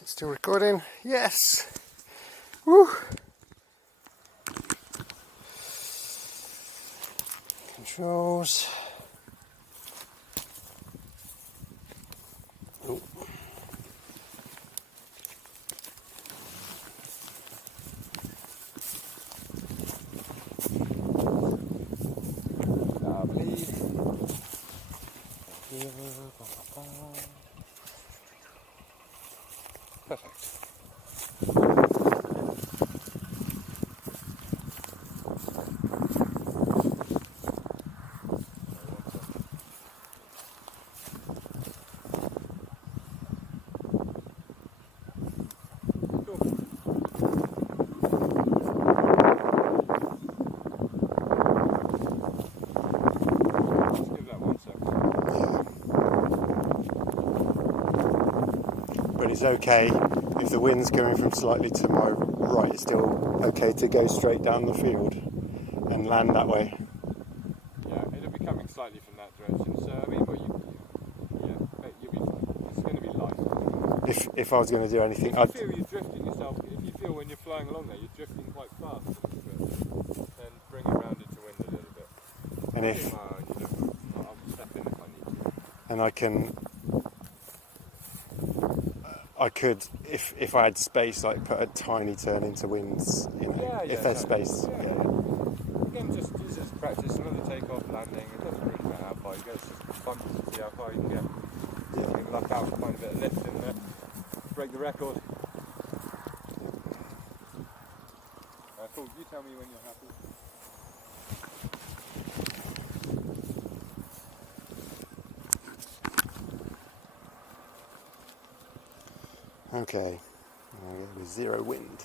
Still recording? Yes! Woo! Controls. Oh. Lovely. Perfect. But it's okay if the wind's coming from slightly to my right, it's still okay to go straight down the field and land that way. Yeah, it'll be coming slightly from that direction. So I mean, it's going to be light. If I was going to do anything, If you feel you're drifting yourself, if you feel when you're flying along there, you're drifting quite fast, then bring it round into wind a little bit. and if I'll step in if I need to. and I could, if I had space, like put a tiny turn into winds, you know, if there's space. Yeah. Again, just use it as practice. Another takeoff, landing. It doesn't really matter how far you go. It's just fun to see how far you can get. You can luck out, find a bit of lift in there, break the record. Cool. You tell me when you're happy. Okay, with zero wind.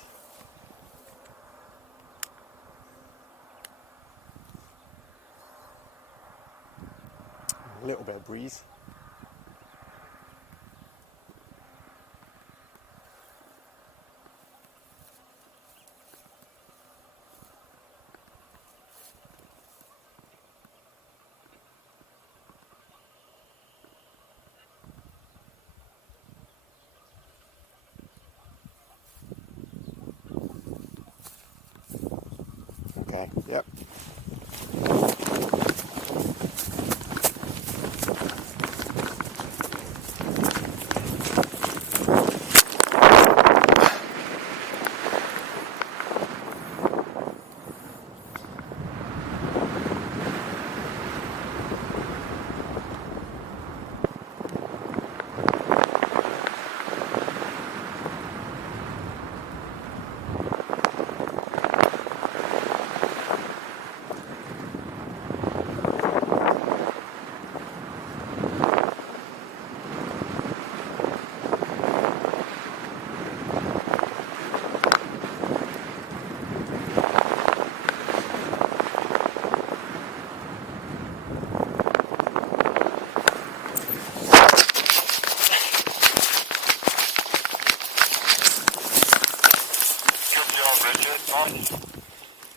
A little bit of breeze. Okay, yep.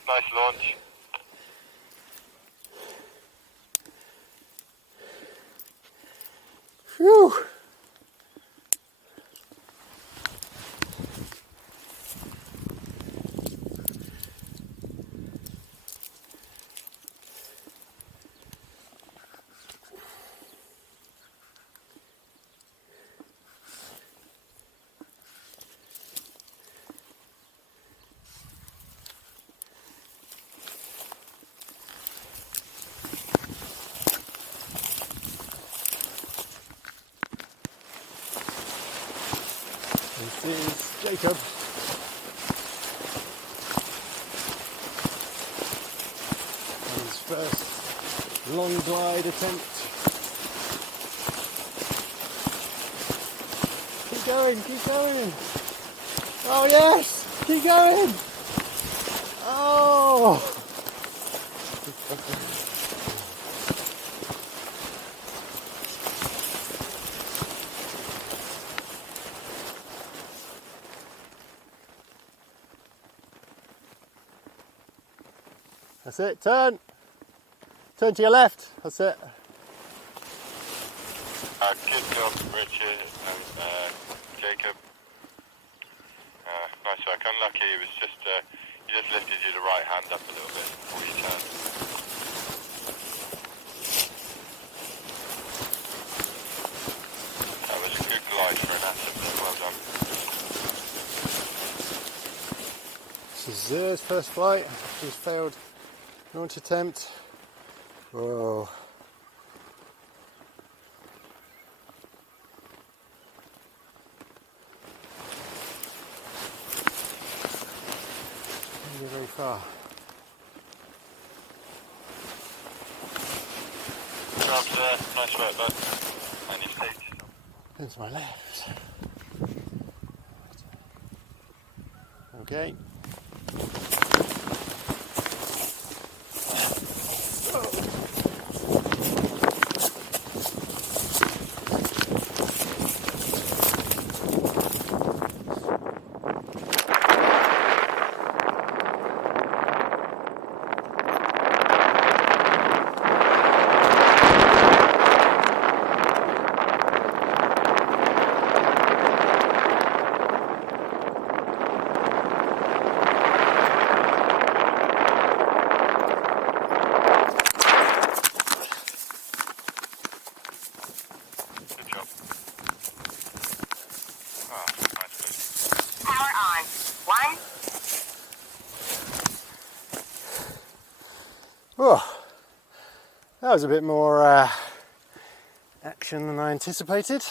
Nice launch. Phew. This is Jacob. On his first long glide attempt. Keep going, keep going. Oh yes, keep going. Oh. That's it, turn. Turn to your left, that's it. Good job, Richard and Jacob. Nice work. Unlucky, it was just, you just lifted your right hand up a little bit before you turned. That was a good glide for an atom, well done. This is Zur's first flight. He's failed launch attempt. Whoa. Didn't get very far. Nice work, bud. And you've taken Then to my left. Okay. Oh, that was a bit more action than I anticipated.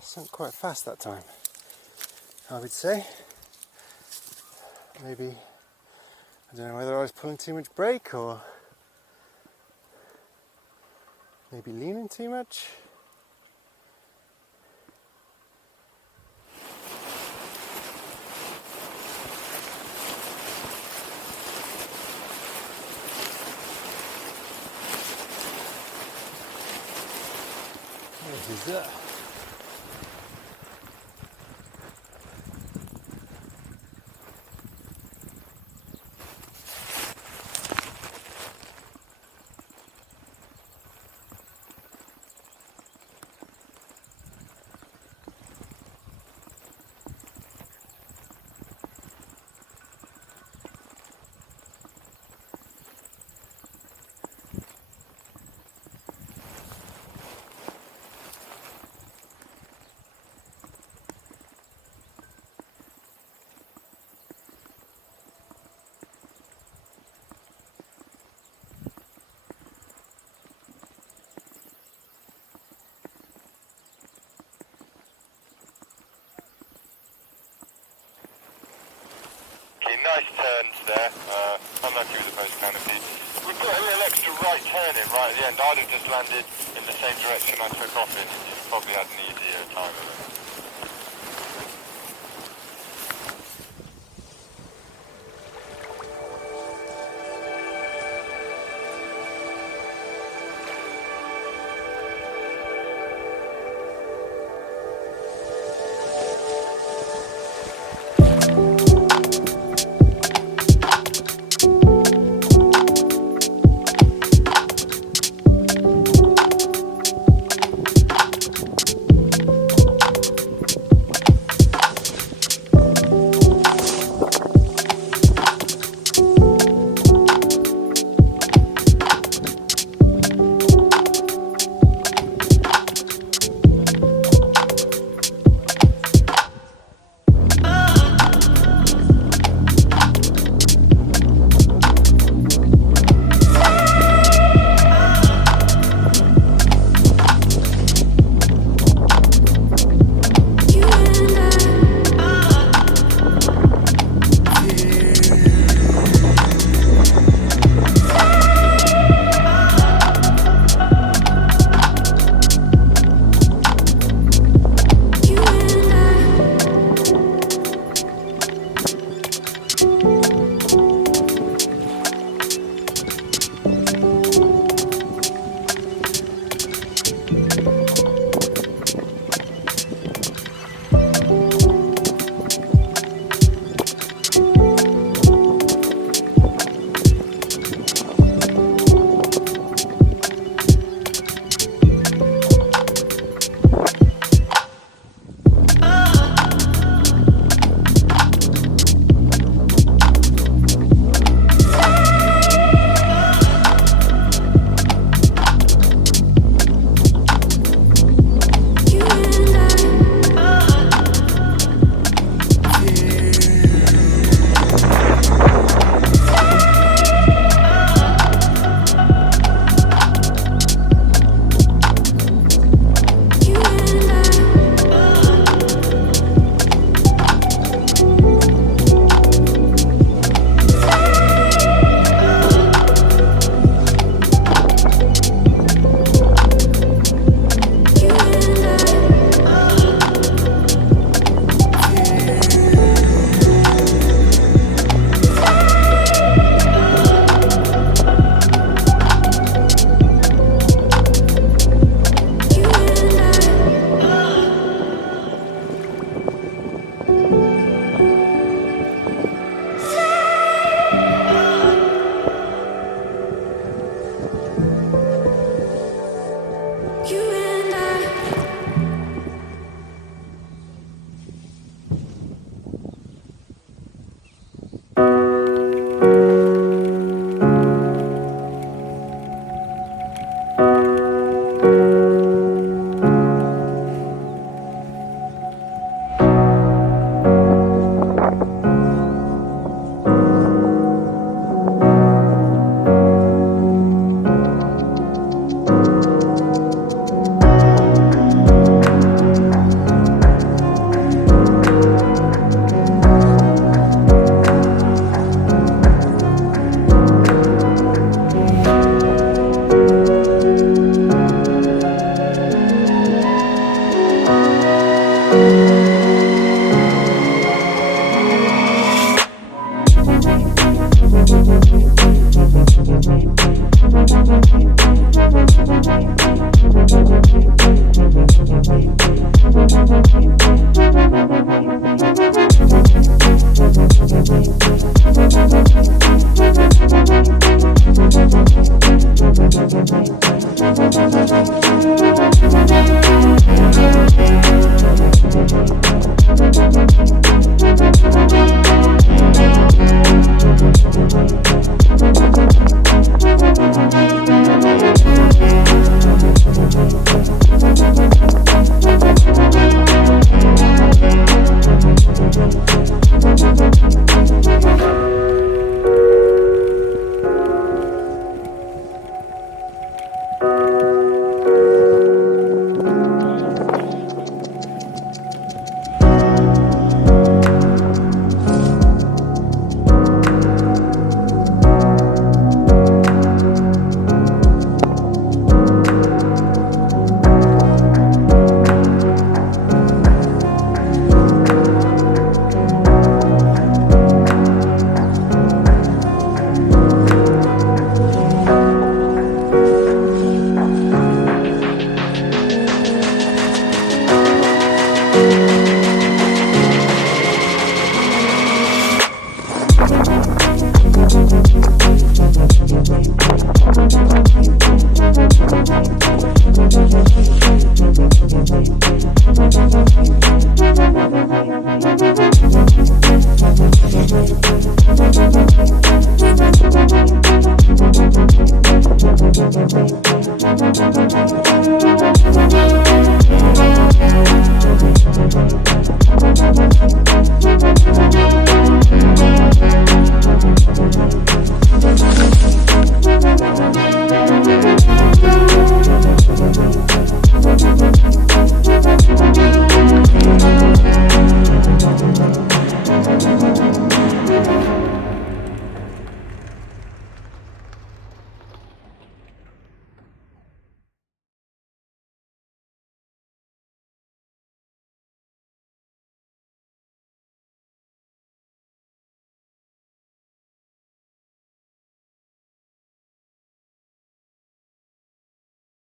Sunk quite fast that time, I would say. Maybe, I don't know whether I was pulling too much brake or maybe leaning too much. This is it. nice turns there. Unlucky with the post canopy. We put a little extra right turn in right at the end. I'd have just landed in the same direction I took off in. You'd probably had an easier time of it.